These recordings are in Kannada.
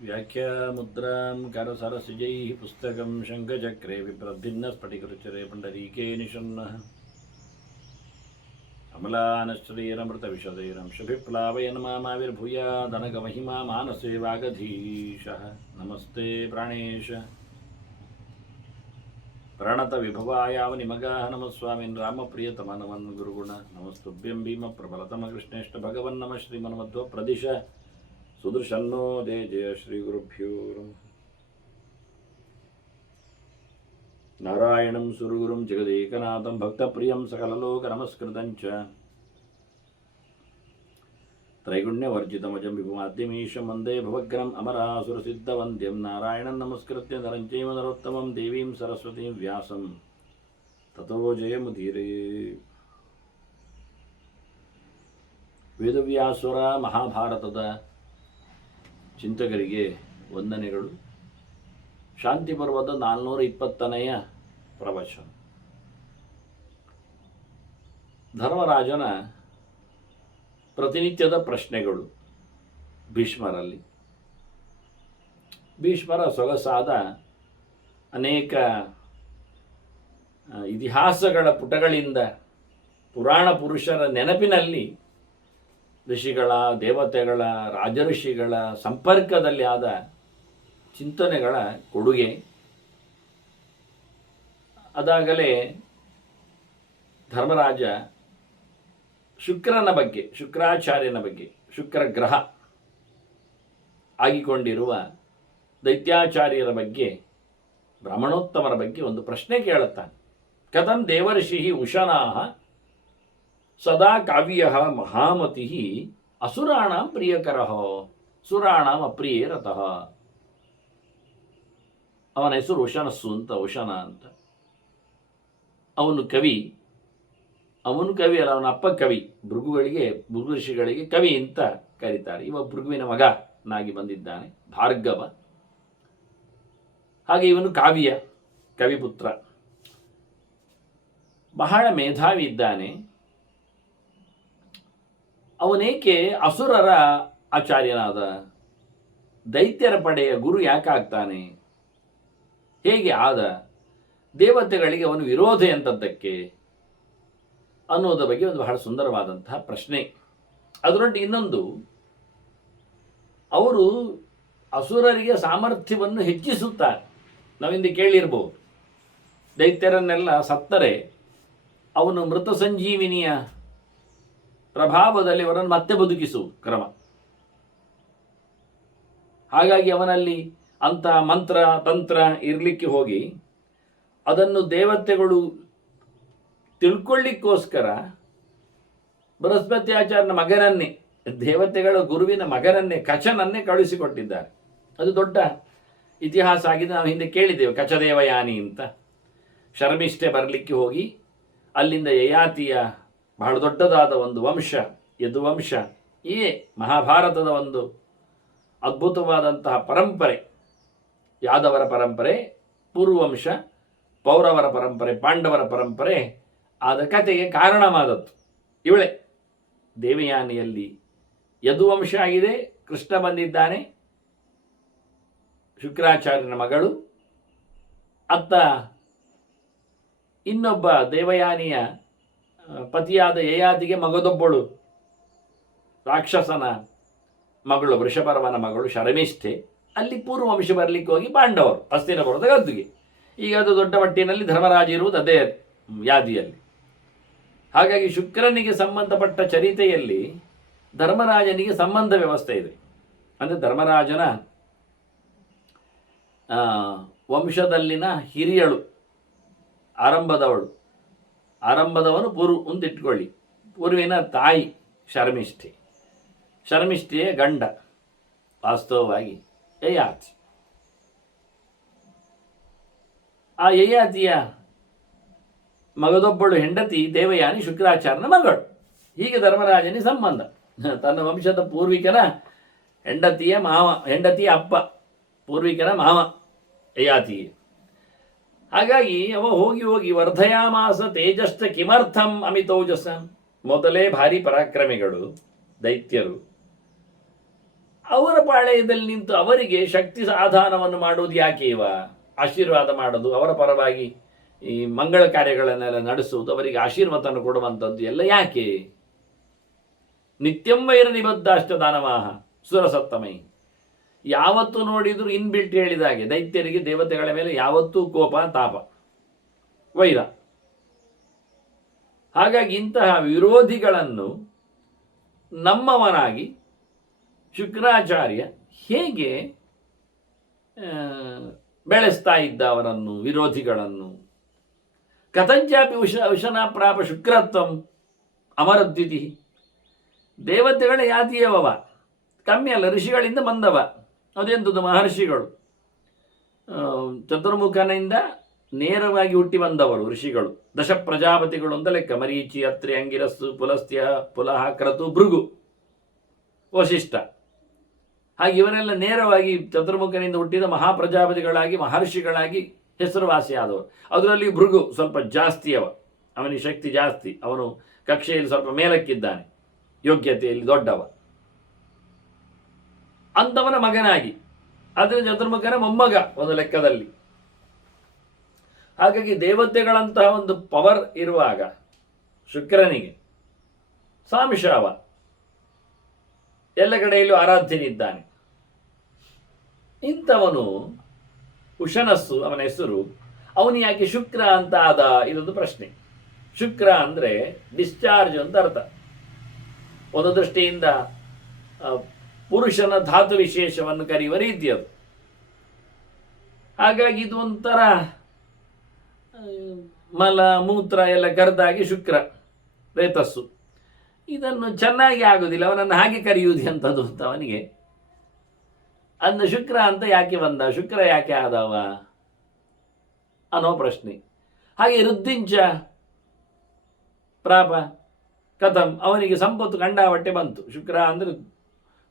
व्याख्यामुद्रां करसरसिजैः पुस्तकं शङ्खचक्रे विप्रभिन्नस्फटिकरुचिरे पुण्डरीके निषण्णः अमलानश्रीरमृतविशदैरंशभिप्लावयन् मामाविर्भूयादनगमहिमा मानसे वागधीशः नमस्ते प्राणेश प्रणतविभवायावनिमगाः नमः स्वामिन् रामप्रियतमनमन् गुरुगुण नमस्तुभ्यं भीमप्रबलतमकृष्णेष्ट भगवन् नमः श्रीमन्मध्वप्रदिश सुदर्शन्नो दे जय श्री गुरुभ्यो नारायणं सुरगुरुं जगदेकनाथं भक्तप्रियं सकललोकनमस्कृतं च त्रैगुण्यवर्जितमजं विभुमाद्यमीशं वन्दे भवग्रम् अमरासुरसिद्धवन्द्यं नारायणं नमस्कृत्य नरं चैव नरोत्तमं देवीं सरस्वतीं व्यासं ततो जयमुदीरे ವೇದವ್ಯಾಸುರ ಮಹಾಭಾರತದ ಚಿಂತಕರಿಗೆ ವಂದನೆಗಳು. ಶಾಂತಿ ಪರ್ವದ 420ನೆಯ ಪ್ರವಚನ. ಧರ್ಮರಾಜನ ಪ್ರತಿನಿತ್ಯದ ಪ್ರಶ್ನೆಗಳು ಭೀಷ್ಮರಲ್ಲಿ. ಭೀಷ್ಮರ ಸೊಗಸಾದ ಅನೇಕ ಇತಿಹಾಸಗಳ ಪುಟಗಳಿಂದ ಪುರಾಣ ಪುರುಷರ ನೆನಪಿನಲ್ಲಿ ಋಷಿಗಳ, ದೇವತೆಗಳ, ರಾಜಋಷಿಗಳ ಸಂಪರ್ಕದಲ್ಲಿ ಆದ ಚಿಂತನೆಗಳ ಕೊಡುಗೆ. ಅದಾಗಲೇ ಧರ್ಮರಾಜ ಶುಕ್ರನ ಬಗ್ಗೆ, ಶುಕ್ರಾಚಾರ್ಯನ ಬಗ್ಗೆ, ಶುಕ್ರ ಗ್ರಹ ಆಗಿಕೊಂಡಿರುವ ದೈತ್ಯಾಚಾರ್ಯರ ಬಗ್ಗೆ, ಬ್ರಾಹ್ಮಣೋತ್ತಮರ ಬಗ್ಗೆ ಒಂದು ಪ್ರಶ್ನೆ ಕೇಳುತ್ತಾನೆ. ಕಥಂ ದೇವರ್ಷಿ ಉಶನಾಃ ಸದಾ ಕಾವ್ಯ ಮಹಾಮತಿ ಅಸುರಾಣಾಂ ಪ್ರಿಯಕರಃ ಸುರಾಣಾಂ ಅಪ್ರಿಯೇ ರತಃ. ಅವನ ಹೆಸರು ಉಶನಸ್ಸು ಅಂತ, ಉಶನ ಅಂತ. ಅವನು ಕವಿ ಅಲ್ಲ, ಅವನ ಅಪ್ಪ ಕವಿ. ಭೃಗು ಋಷಿಗಳಿಗೆ ಕವಿ ಅಂತ ಕರೀತಾರೆ. ಇವ ಭೃಗುವಿನ ಮಗನಾಗಿ ಬಂದಿದ್ದಾನೆ, ಭಾರ್ಗವ. ಹಾಗೆ ಇವನು ಕವಿಪುತ್ರ. ಬಹಳ ಮೇಧಾವಿ ಇದ್ದಾನೆ. ಅವನೇಕೆ ಅಸುರರ ಆಚಾರ್ಯನಾದ? ದೈತ್ಯರ ಪಡೆಯ ಗುರು ಯಾಕಾಗ್ತಾನೆ? ಹೇಗೆ ಆದ? ದೇವತೆಗಳಿಗೆ ಅವನು ವಿರೋಧ ಎಂತದ್ದಕ್ಕೆ ಅನ್ನೋದ ಬಗ್ಗೆ ಒಂದು ಬಹಳ ಸುಂದರವಾದಂತಹ ಪ್ರಶ್ನೆ. ಅದರೊಟ್ಟಿಗೆ ಇನ್ನೊಂದು, ಅವರು ಅಸುರರಿಗೆ ಸಾಮರ್ಥ್ಯವನ್ನು ಹೆಚ್ಚಿಸುತ್ತಾರೆ. ನಾವಿಂದು ಕೇಳಿರ್ಬೋದು, ದೈತ್ಯರನ್ನೆಲ್ಲ ಸತ್ತರೆ ಅವನು ಮೃತ ಸಂಜೀವಿನಿಯ ಪ್ರಭಾವದಲ್ಲಿ ಅವರನ್ನು ಮತ್ತೆ ಬದುಕಿಸುವ ಕ್ರಮ. ಹಾಗಾಗಿ ಅವನಲ್ಲಿ ಅಂಥ ಮಂತ್ರ ತಂತ್ರ ಇರಲಿಕ್ಕೆ ಹೋಗಿ ಅದನ್ನು ದೇವತೆಗಳು ತಿಳ್ಕೊಳ್ಳಿಕ್ಕೋಸ್ಕರ ಬೃಹಸ್ಪತಿ ಆಚಾರ್ಯನ ಮಗನನ್ನೇ, ದೇವತೆಗಳ ಗುರುವಿನ ಮಗನನ್ನೇ, ಕಚನನ್ನೇ ಕಳುಹಿಸಿಕೊಟ್ಟಿದ್ದಾರೆ. ಅದು ದೊಡ್ಡ ಇತಿಹಾಸ ಆಗಿದೆ. ನಾವು ಹಿಂದೆ ಕೇಳಿದ್ದೇವೆ ಕಚದೇವಯಾನಿ ಅಂತ. ಶರ್ಮಿಷ್ಠೆ ಬರಲಿಕ್ಕೆ ಹೋಗಿ ಅಲ್ಲಿಂದ ಯಯಾತಿಯ ಬಹಳ ದೊಡ್ಡದಾದ ಒಂದು ವಂಶ, ಯದುವಂಶ, ಈ ಮಹಾಭಾರತದ ಒಂದು ಅದ್ಭುತವಾದಂತಹ ಪರಂಪರೆ, ಯಾದವರ ಪರಂಪರೆ, ಪೂರ್ವಂಶ, ಪೌರವರ ಪರಂಪರೆ, ಪಾಂಡವರ ಪರಂಪರೆ ಆದ ಕಥೆಗೆ ಕಾರಣವಾದದ್ದು ಇವಳೆ. ದೇವಯಾನಿಯಲ್ಲಿ ಯದುವಂಶ ಆಗಿದೆ, ಕೃಷ್ಣ ಬಂದಿದ್ದಾನೆ, ಶುಕ್ರಾಚಾರ್ಯನ ಮಗಳು. ಅತ್ತ ಇನ್ನೊಬ್ಬ ದೇವಯಾನಿಯ ಪತಿಯಾದ ಯಯಾತಿಗೆ ಮಗದೊಬ್ಬಳು, ರಾಕ್ಷಸನ ಮಗಳು, ವೃಷಪರ್ವನ ಮಗಳು ಶರ್ಮಿಷ್ಠೆ. ಅಲ್ಲಿ ಪೂರ್ವವಂಶ ಬರಲಿಕ್ಕೆ ಹೋಗಿ ಪಾಂಡವರು ಹಸ್ತಿನಪುರದ ಗದ್ದುಗೆ. ಈಗ ಅದು ದೊಡ್ಡ ಮಟ್ಟಿನಲ್ಲಿ ಧರ್ಮರಾಜ ಇರುವುದು ಅದೇ ಯಾದಿಯಲ್ಲಿ. ಹಾಗಾಗಿ ಶುಕ್ರನಿಗೆ ಸಂಬಂಧಪಟ್ಟ ಚರಿತೆಯಲ್ಲಿ ಧರ್ಮರಾಜನಿಗೆ ಸಂಬಂಧ ವ್ಯವಸ್ಥೆ ಇದೆ. ಅಂದರೆ ಧರ್ಮರಾಜನ ವಂಶದಲ್ಲಿನ ಹಿರಿಯಳು, ಆರಂಭದವನು ಪುರು ಒಂದಿಟ್ಕೊಳ್ಳಿ. ಪುರುವಿನ ತಾಯಿ ಶರ್ಮಿಷ್ಠೆಯ ಗಂಡ ವಾಸ್ತವವಾಗಿ ಯಯಾತಿ. ಆ ಯಯಾತಿಯ ಮಗದೊಬ್ಬಳು ಹೆಂಡತಿ ದೇವಯಾನಿ, ಶುಕ್ರಾಚಾರ್ಯನ ಮಗಳು. ಹೀಗೆ ಧರ್ಮರಾಜನಿಗೆ ಸಂಬಂಧ. ತನ್ನ ವಂಶದ ಪೂರ್ವಿಕನ ಹೆಂಡತಿಯ ಅಪ್ಪ, ಪೂರ್ವಿಕನ ಮಾವ ಯಯಾತಿಗೆ. ಹಾಗಾಗಿ ಅವ ಹೋಗಿ ವರ್ಧಯಾಮಾಸ ತೇಜಶ್ಚ ಕಿಮರ್ಥಂ ಅಮಿತೋಜಸ. ಮೊದಲೇ ಭಾರಿ ಪರಾಕ್ರಮಿಗಳು ದೈತ್ಯರು. ಅವರ ಪಾಳೆಯದಲ್ಲಿ ನಿಂತು ಅವರಿಗೆ ಶಕ್ತಿ ಆಧಾನವನ್ನು ಮಾಡುವುದು ಯಾಕೆ ಆಶೀರ್ವಾದ ಮಾಡೋದು, ಅವರ ಪರವಾಗಿ ಈ ಮಂಗಳ ಕಾರ್ಯಗಳನ್ನೆಲ್ಲ ನಡೆಸುವುದು, ಅವರಿಗೆ ಆಶೀರ್ವಾದವನ್ನು ಕೊಡುವಂಥದ್ದು ಎಲ್ಲ ಯಾಕೆ? ನಿತ್ಯಂ ವೈರ ನಿಬದ್ಧ ಅಷ್ಟದಾನವಾಹ ಸುರಸತ್ತಮೈ. ಯಾವತ್ತು ನೋಡಿದ್ರು ಇನ್ಬಿಲ್ಟ್ ಹೇಳಿದಾಗೆ ದೈತ್ಯರಿಗೆ ದೇವತೆಗಳ ಮೇಲೆ ಯಾವತ್ತೂ ಕೋಪ, ತಾಪ, ವೈರ. ಹಾಗಾಗಿ ಇಂತಹ ವಿರೋಧಿಗಳನ್ನು ನಮ್ಮವನಾಗಿ ಶುಕ್ರಾಚಾರ್ಯ ಹೇಗೆ ಬೆಳೆಸ್ತಾ ಇದ್ದ ಅವರನ್ನು, ವಿರೋಧಿಗಳನ್ನು. ಕಥಂಚಾಪಿ ಉಶನ ಪ್ರಾಪ ಶುಕ್ರತ್ವಂ ಅಮರದ್ಯುತಿ. ದೇವತೆಗಳ ಯಾತಿಯವವ, ಕಮ್ಮಿ ಅಲ್ಲ, ಋಷಿಗಳಿಂದ ಬಂದವ. ಅದೆಂಥದ್ದು ಮಹರ್ಷಿಗಳು, ಚತುರ್ಮುಖನಿಂದ ನೇರವಾಗಿ ಹುಟ್ಟಿ ಬಂದವರು ಋಷಿಗಳು. ದಶ ಪ್ರಜಾಪತಿಗಳು ಅಂತ ಲೆಕ್ಕ. ಮರೀಚಿ, ಅತ್ರಿ, ಅಂಗಿರಸ್ಸು, ಪುಲಸ್ತ್ಯ, ಪುಲಹ, ಕ್ರತು, ಭೃಗು, ವಶಿಷ್ಠ. ಹಾಗೆ ಇವರೆಲ್ಲ ನೇರವಾಗಿ ಚತುರ್ಮುಖನಿಂದ ಹುಟ್ಟಿದ ಮಹಾಪ್ರಜಾಪತಿಗಳಾಗಿ ಮಹರ್ಷಿಗಳಾಗಿ ಹೆಸರುವಾಸಿಯಾದವರು. ಅದರಲ್ಲಿ ಭೃಗು ಸ್ವಲ್ಪ ಜಾಸ್ತಿಯವ, ಅವನಿಗೆ ಶಕ್ತಿ ಜಾಸ್ತಿ, ಅವನು ಕಕ್ಷೆಯಲ್ಲಿ ಸ್ವಲ್ಪ ಮೇಲಕ್ಕಿದ್ದಾನೆ, ಯೋಗ್ಯತೆಯಲ್ಲಿ ದೊಡ್ಡವ. ಅಂಥವನ ಮಗನಾಗಿ, ಅದರ ಚತುರ್ಮುಖನ ಮೊಮ್ಮಗ ಒಂದು ಲೆಕ್ಕದಲ್ಲಿ. ಹಾಗಾಗಿ ದೇವತೆಗಳಂತಹ ಒಂದು ಪವರ್ ಇರುವಾಗ ಶುಕ್ರನಿಗೆ ಸಾಂಶಾವ ಎಲ್ಲ ಕಡೆಯಲ್ಲೂ ಆರಾಧ್ಯನಿದ್ದಾನೆ. ಇಂಥವನು ಉಶನಸ್ಸು ಅವನ ಹೆಸರು. ಅವನು ಯಾಕೆ ಶುಕ್ರ ಅಂತ ಆದ? ಇದೊಂದು ಪ್ರಶ್ನೆ. ಶುಕ್ರ ಅಂದರೆ ಡಿಸ್ಚಾರ್ಜ್ ಅಂತ ಅರ್ಥ. ಒಂದು ದೃಷ್ಟಿಯಿಂದ ಪುರುಷನ ಧಾತು ವಿಶೇಷವನ್ನು ಕರೆಯುವ ರೀತಿ ಅದು. ಹಾಗಾಗಿ ಇದು ಒಂಥರ ಮಲ ಮೂತ್ರ ಎಲ್ಲ ಕರೆದಾಗಿ ಶುಕ್ರ, ರೇತಸ್ಸು. ಇದನ್ನು ಚೆನ್ನಾಗಿ ಆಗೋದಿಲ್ಲ, ಅವನನ್ನು ಹಾಗೆ ಕರೆಯುವುದು ಎಂಥದ್ದು ಅಂತ ಅವನಿಗೆ. ಅಂದ ಶುಕ್ರ ಅಂತ ಯಾಕೆ ಬಂದ, ಶುಕ್ರ ಯಾಕೆ ಆದವ ಅನ್ನೋ ಪ್ರಶ್ನೆ. ಹಾಗೆ ವೃದ್ಧಿಂಚ ಪ್ರಾಪ ಕಥಂ, ಅವನಿಗೆ ಸಂಪತ್ತು ಕಂಡಾವಟ್ಟೆ ಬಂತು. ಶುಕ್ರ ಅಂದರೆ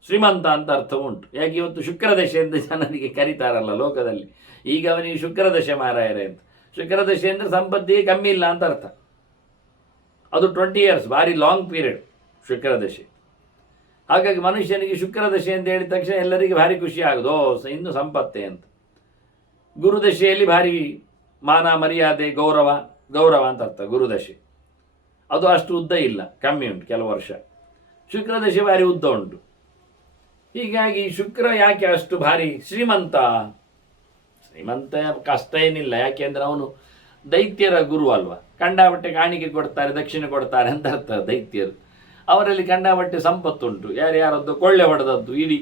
ಶ್ರೀಮಂತ ಅಂತ ಅರ್ಥ ಉಂಟು. ಯಾಕೆ ಇವತ್ತು ಶುಕ್ರದಶೆ ಎಂದು ಜನರಿಗೆ ಕರೀತಾರಲ್ಲ ಲೋಕದಲ್ಲಿ. ಈಗ ಅವನಿಗೆ ಶುಕ್ರದಶೆ ಮಾರಾಯರೆ ಅಂತ. ಶುಕ್ರದಶೆ ಅಂದರೆ ಸಂಪತ್ತಿಗೆ ಕಮ್ಮಿ ಇಲ್ಲ ಅಂತ ಅರ್ಥ. ಅದು 20 years, ಭಾರಿ ಲಾಂಗ್ ಪೀರಿಯಡ್ ಶುಕ್ರದಶೆ. ಹಾಗಾಗಿ ಮನುಷ್ಯನಿಗೆ ಶುಕ್ರದಶೆ ಅಂತ ಹೇಳಿದ ತಕ್ಷಣ ಎಲ್ಲರಿಗೆ ಭಾರಿ ಖುಷಿ ಆಗೋದು, ಇನ್ನು ಸಂಪತ್ತೇ ಅಂತ. ಗುರುದಶೆಯಲ್ಲಿ ಭಾರಿ ಮಾನ ಮರ್ಯಾದೆ ಗೌರವ ಅಂತ ಅರ್ಥ ಗುರುದಶೆ. ಅದು ಅಷ್ಟು ಉದ್ದ ಇಲ್ಲ, ಕಮ್ಮಿ ಉಂಟು ಕೆಲವು ವರ್ಷ. ಶುಕ್ರದಶೆ ಭಾರಿ ಉದ್ದ ಉಂಟು. ಹೀಗಾಗಿ ಶುಕ್ರ ಯಾಕೆ ಅಷ್ಟು ಭಾರಿ ಶ್ರೀಮಂತ ಕಷ್ಟ ಏನಿಲ್ಲ. ಯಾಕೆಂದ್ರೆ ಅವನು ದೈತ್ಯರ ಗುರು ಅಲ್ವಾ. ಕಂಡಾಬಟ್ಟೆ ಕಾಣಿಕೆ ಕೊಡ್ತಾರೆ, ದಕ್ಷಿಣೆ ಕೊಡ್ತಾರೆ ಅಂತ ಅರ್ಥ ದೈತ್ಯರು. ಅವರಲ್ಲಿ ಕಂಡಾಬಟ್ಟೆ ಸಂಪತ್ತುಂಟು. ಯಾರ್ಯಾರದ್ದು ಕೊಳ್ಳೆ ಹೊಡೆದದ್ದು ಇಡೀ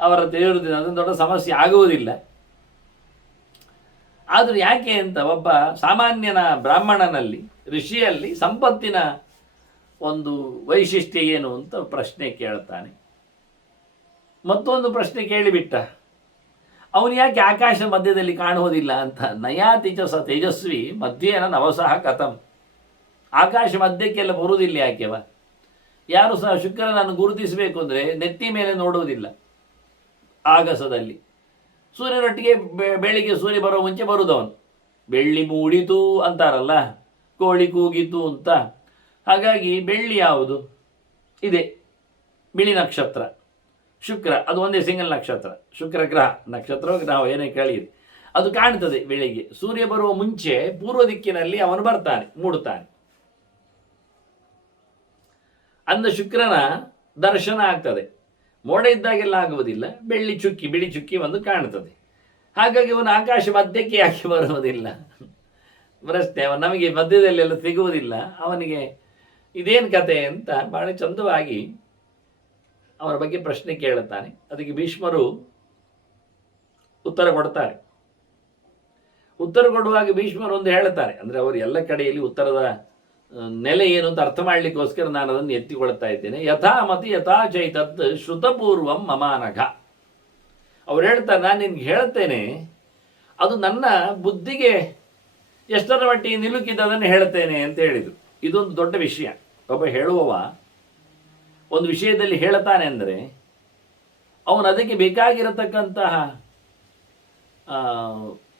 ಅವರ ದೇವರದಿನ ಅದೊಂದು ದೊಡ್ಡ ಸಮಸ್ಯೆ ಆಗುವುದಿಲ್ಲ. ಆದರೂ ಯಾಕೆ ಅಂತ ಒಬ್ಬ ಸಾಮಾನ್ಯನ ಬ್ರಾಹ್ಮಣನಲ್ಲಿ, ಋಷಿಯಲ್ಲಿ ಸಂಪತ್ತಿನ ಒಂದು ವೈಶಿಷ್ಟ್ಯ ಏನು ಅಂತ ಪ್ರಶ್ನೆ ಕೇಳ್ತಾನೆ. ಮತ್ತೊಂದು ಪ್ರಶ್ನೆ ಕೇಳಿಬಿಟ್ಟ, ಅವನು ಯಾಕೆ ಆಕಾಶ ಮಧ್ಯದಲ್ಲಿ ಕಾಣುವುದಿಲ್ಲ ಅಂತ. ನಯಾತಿಚ ಸ ತೇಜಸ್ವಿ ಮಧ್ಯೇನ ನವಸಹ ಕಥಂ. ಆಕಾಶ ಮಧ್ಯಕ್ಕೆಲ್ಲ ಬರುವುದಿಲ್ಲ ಯಾಕೆವ. ಯಾರು ಸಹ ಶುಕ್ರನನ್ನು ಗುರುತಿಸಬೇಕು ಅಂದರೆ ನೆತ್ತಿ ಮೇಲೆ ನೋಡುವುದಿಲ್ಲ ಆಗಸದಲ್ಲಿ. ಸೂರ್ಯನೊಟ್ಟಿಗೆ ಬೆಳಿಗ್ಗೆ ಸೂರ್ಯ ಬರೋ ಮುಂಚೆ ಬರುವುದವನು. ಬೆಳ್ಳಿ ಮೂಡಿತು ಅಂತಾರಲ್ಲ, ಕೋಳಿ ಕೂಗಿತು ಅಂತ. ಹಾಗಾಗಿ ಬೆಳ್ಳಿ ಯಾವುದು ಇದೆ, ಬಿಳಿ ನಕ್ಷತ್ರ ಶುಕ್ರ, ಅದು ಒಂದೇ ಸಿಂಗಲ್ ನಕ್ಷತ್ರ. ಶುಕ್ರ ಗ್ರಹ, ನಕ್ಷತ್ರ ಗ್ರಹ ಏನೇ ಕೇಳಿರಿ, ಅದು ಕಾಣ್ತದೆ ಬೆಳಿಗ್ಗೆ. ಸೂರ್ಯ ಬರುವ ಮುಂಚೆ ಪೂರ್ವ ದಿಕ್ಕಿನಲ್ಲಿ ಅವನು ಬರ್ತಾನೆ, ಮೂಡುತ್ತಾನೆ. ಅಂದ ಶುಕ್ರನ ದರ್ಶನ ಆಗ್ತದೆ. ಮೋಡ ಇದ್ದಾಗೆಲ್ಲ ಆಗುವುದಿಲ್ಲ, ಬಿಳಿ ಚುಕ್ಕಿ ಒಂದು ಕಾಣ್ತದೆ. ಹಾಗಾಗಿ ಅವನು ಆಕಾಶ ಮಧ್ಯಕ್ಕೆ ಯಾಕೆ ಬರುವುದಿಲ್ಲ ಪ್ರಶ್ನೆ. ನಮಗೆ ಮಧ್ಯದಲ್ಲೆಲ್ಲ ಸಿಗುವುದಿಲ್ಲ, ಅವನಿಗೆ ಇದೇನು ಕತೆ ಅಂತ ಬಹಳ ಚಂದವಾಗಿ ಅವರ ಬಗ್ಗೆ ಪ್ರಶ್ನೆ ಕೇಳುತ್ತಾನೆ. ಅದಕ್ಕೆ ಭೀಷ್ಮರು ಉತ್ತರ ಕೊಡ್ತಾರೆ. ಉತ್ತರ ಕೊಡುವಾಗ ಭೀಷ್ಮರು ಒಂದು ಹೇಳ್ತಾರೆ, ಅಂದರೆ ಅವರು ಎಲ್ಲ ಕಡೆಯಲ್ಲಿ ಉತ್ತರದ ನೆಲೆ ಏನು ಅಂತ ಅರ್ಥ ಮಾಡಲಿಕ್ಕೋಸ್ಕರ ನಾನು ಅದನ್ನು ಎತ್ತಿಕೊಳ್ತಾ ಇದ್ದೇನೆ. ಯಥಾಮತಿ ಯಥಾ ಚೈತತ್ ಶ್ರುತಪೂರ್ವಂ ಮಮಾನಘ. ಅವ್ರು ಹೇಳ್ತಾರೆ, ನಾನು ನಿನ್ಗೆ ಹೇಳ್ತೇನೆ, ಅದು ನನ್ನ ಬುದ್ಧಿಗೆ ಎಷ್ಟರ ಮಟ್ಟಿಗೆ ನಿಲುಕಿದ್ದು ಅದನ್ನು ಹೇಳ್ತೇನೆ ಅಂತ ಹೇಳಿದರು. ಇದೊಂದು ದೊಡ್ಡ ವಿಷಯ. ಒಬ್ಬ ಹೇಳುವವ ಒಂದು ವಿಷಯದಲ್ಲಿ ಹೇಳ್ತಾನೆ ಅಂದರೆ ಅವನು ಅದಕ್ಕೆ ಬೇಕಾಗಿರತಕ್ಕಂತಹ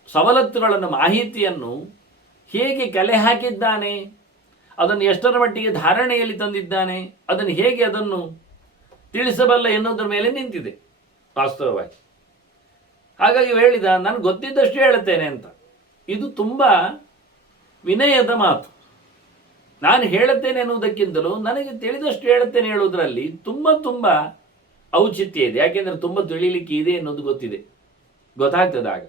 ಸವಲತ್ತುಗಳನ್ನು, ಮಾಹಿತಿಯನ್ನು ಹೇಗೆ ಕಲೆ ಹಾಕಿದ್ದಾನೆ, ಅದನ್ನು ಎಷ್ಟರ ಮಟ್ಟಿಗೆ ಧಾರಣೆಯಲ್ಲಿ ತಂದಿದ್ದಾನೆ, ಅದನ್ನು ಹೇಗೆ ಅದನ್ನು ತಿಳಿಸಬಲ್ಲ ಎನ್ನುವುದರ ಮೇಲೆ ನಿಂತಿದೆ. ವಾಸ್ತವವಾಗಿ. ಹಾಗಾಗಿ ಹೇಳಿದ, ನಾನು ಗೊತ್ತಿದ್ದಷ್ಟು ಹೇಳುತ್ತೇನೆ ಅಂತ. ಇದು ತುಂಬ ವಿನಯದ ಮಾತು. ನಾನು ಹೇಳುತ್ತೇನೆ ಎನ್ನುವುದಕ್ಕಿಂತಲೂ ನನಗೆ ತಿಳಿದಷ್ಟು ಹೇಳುತ್ತೇನೆ ಹೇಳುವುದರಲ್ಲಿ ತುಂಬ ತುಂಬ ಔಚಿತ್ಯ ಇದೆ. ಯಾಕೆಂದರೆ ತುಂಬ ತಿಳಿಲಿಕ್ಕೆ ಇದೆ ಎನ್ನುವುದು ಗೊತ್ತಾಗ್ತದೆ. ಆಗ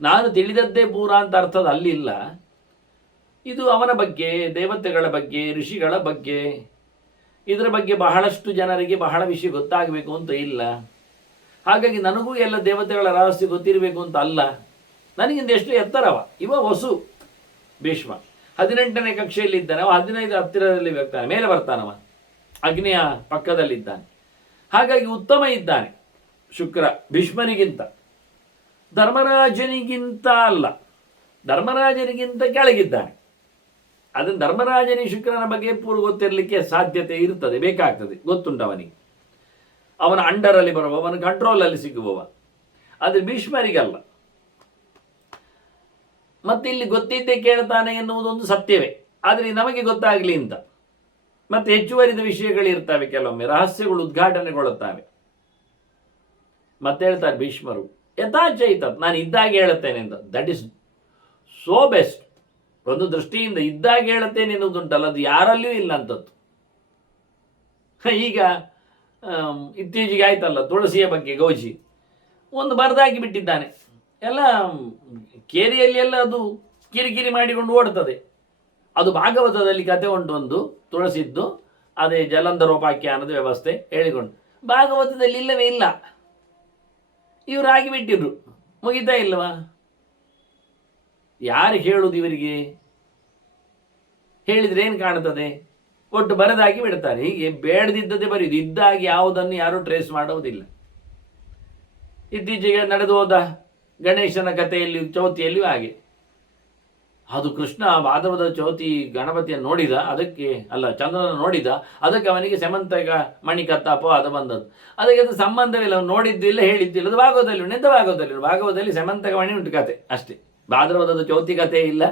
ನಾನು ತಿಳಿದದ್ದೇ ಪೂರ ಅಂತ ಅರ್ಥದ ಅಲ್ಲಿಲ್ಲ. ಇದು ಅವನ ಬಗ್ಗೆ, ದೇವತೆಗಳ ಬಗ್ಗೆ, ಋಷಿಗಳ ಬಗ್ಗೆ, ಇದರ ಬಗ್ಗೆ ಬಹಳಷ್ಟು ಜನರಿಗೆ ಬಹಳ ವಿಷಯ ಗೊತ್ತಾಗಬೇಕು ಅಂತ ಇಲ್ಲ. ಹಾಗಾಗಿ ನನಗೂ ಎಲ್ಲ ದೇವತೆಗಳ ರಹಸ್ಯ ಗೊತ್ತಿರಬೇಕು ಅಂತ ಅಲ್ಲ. ನನಗಿಂದ ಎಷ್ಟು ಎತ್ತರವ ಇವ ವಸು ಭೀಷ್ಮ 18ನೇ ಕಕ್ಷೆಯಲ್ಲಿದ್ದಾನೆ. ಅವ 15 ಹತ್ತಿರದಲ್ಲಿ ಬರ್ತಾನೆ, ಮೇಲೆ ಬರ್ತಾನವ, ಅಗ್ನಿಯ ಪಕ್ಕದಲ್ಲಿದ್ದಾನೆ. ಹಾಗಾಗಿ ಉತ್ತಮ ಇದ್ದಾನೆ ಶುಕ್ರ ಭೀಷ್ಮನಿಗಿಂತ. ಧರ್ಮರಾಜನಿಗಿಂತ ಅಲ್ಲ, ಧರ್ಮರಾಜನಿಗಿಂತ ಕೆಳಗಿದ್ದಾನೆ. ಅದನ್ನು ಧರ್ಮರಾಜನಿಗೆ ಶುಕ್ರನ ಬಗ್ಗೆ ಪೂರ್ವ ಗೊತ್ತಿರಲಿಕ್ಕೆ ಸಾಧ್ಯತೆ ಇರ್ತದೆ, ಬೇಕಾಗ್ತದೆ, ಗೊತ್ತುಂಟವನಿಗೆ. ಅವನ ಅಂಡರಲ್ಲಿ ಬರುವ, ಅವನ ಕಂಟ್ರೋಲಲ್ಲಿ ಸಿಗುವವ. ಆದರೆ ಭೀಷ್ಮರಿಗಲ್ಲ. ಮತ್ತೆ ಇಲ್ಲಿ ಗೊತ್ತಿದ್ದೇ ಕೇಳ್ತಾನೆ ಎನ್ನುವುದೊಂದು ಸತ್ಯವೇ, ಆದರೆ ನಮಗೆ ಗೊತ್ತಾಗಲಿ ಅಂತ ಮತ್ತೆ ಹೆಚ್ಚುವರಿದ ವಿಷಯಗಳಿರ್ತವೆ, ಕೆಲವೊಮ್ಮೆ ರಹಸ್ಯಗಳು ಉದ್ಘಾಟನೆಗೊಳ್ಳುತ್ತವೆ. ಮತ್ತೆ ಹೇಳ್ತಾರೆ ಭೀಷ್ಮರು, ಯಥಾಚೈತ, ನಾನು ಇದ್ದಾಗ ಹೇಳುತ್ತೇನೆ ಅಂತ. That is so best. ಒಂದು ದೃಷ್ಟಿಯಿಂದ ಇದ್ದಾಗ ಹೇಳುತ್ತೇನೆ ಎನ್ನುವುದುಂಟಲ್ಲ, ಅದು ಯಾರಲ್ಲಿಯೂ ಇಲ್ಲ ಅಂತದ್ದು. ಈಗ ಇತ್ತೀಚೆಗೆ ಆಯ್ತಲ್ಲ ತುಳಸಿಯ ಬಗ್ಗೆ ಗೌಜಿ ಒಂದು ಬರೆದಾಕಿ ಬಿಟ್ಟಿದ್ದಾನೆ. ಎಲ್ಲ ಕೇರಿಯಲ್ಲಿ ಎಲ್ಲ ಅದು ಕಿರಿಕಿರಿ ಮಾಡಿಕೊಂಡು ಓಡ್ತದೆ. ಅದು ಭಾಗವತದಲ್ಲಿ ಕತೆ ಉಂಟು, ಒಂದು ತುಳಸಿದ್ದು, ಅದೇ ಜಲಂಧರೋಪಾಖ್ಯಾನದ ವ್ಯವಸ್ಥೆ ಹೇಳಿಕೊಂಡು. ಭಾಗವತದಲ್ಲಿ ಇಲ್ಲವೇ ಇಲ್ಲ. ಇವರು ಆಗಿಬಿಟ್ಟಿದ್ರು, ಮುಗಿತಾ ಇಲ್ಲವಾ? ಯಾರು ಹೇಳುವುದು ಇವರಿಗೆ? ಹೇಳಿದ್ರೆ ಏನು ಕಾಣ್ತದೆ? ಒಟ್ಟು ಬರೆದಾಗಿ ಬಿಡ್ತಾರೆ. ಹೀಗೆ ಬೇಡದಿದ್ದದೆ ಬರೆಯುವುದು, ಇದ್ದಾಗಿ ಯಾವುದನ್ನು ಯಾರೂ ಟ್ರೇಸ್ ಮಾಡುವುದಿಲ್ಲ. ಇತ್ತೀಚೆಗೆ ನಡೆದು ಹೋದ ಗಣೇಶನ ಕಥೆಯಲ್ಲಿ, ಚೌತಿಯಲ್ಲಿಯೂ ಹಾಗೆ. ಅದು ಕೃಷ್ಣ ಭಾದ್ರಪದ ಚೌತಿ ಗಣಪತಿಯನ್ನು ನೋಡಿದ, ಅದಕ್ಕೆ ಅಲ್ಲ ಚಂದ್ರನ ನೋಡಿದ, ಅದಕ್ಕೆ ಅವನಿಗೆ ಸೆಮಂತಕ ಮಣಿ ಕತ್ತಾಪ ಅದು ಬಂದದ್ದು. ಅದಕ್ಕೆ ಅದು ಸಂಬಂಧವಿಲ್ಲ, ಅವನು ನೋಡಿದ್ದಿಲ್ಲ, ಹೇಳಿದ್ದಿಲ್ಲ. ಅದು ಭಾಗವತದಲ್ಲಿ ಉಂಟು. ಎಂತ ಭಾಗವತದಲ್ಲಿ ಸೆಮಂತಕ ಮಣಿ ಉಂಟು ಕತೆ ಅಷ್ಟೇ. ಭಾದ್ರಪದದ ಚೌತಿ ಕಥೆ ಇಲ್ಲ,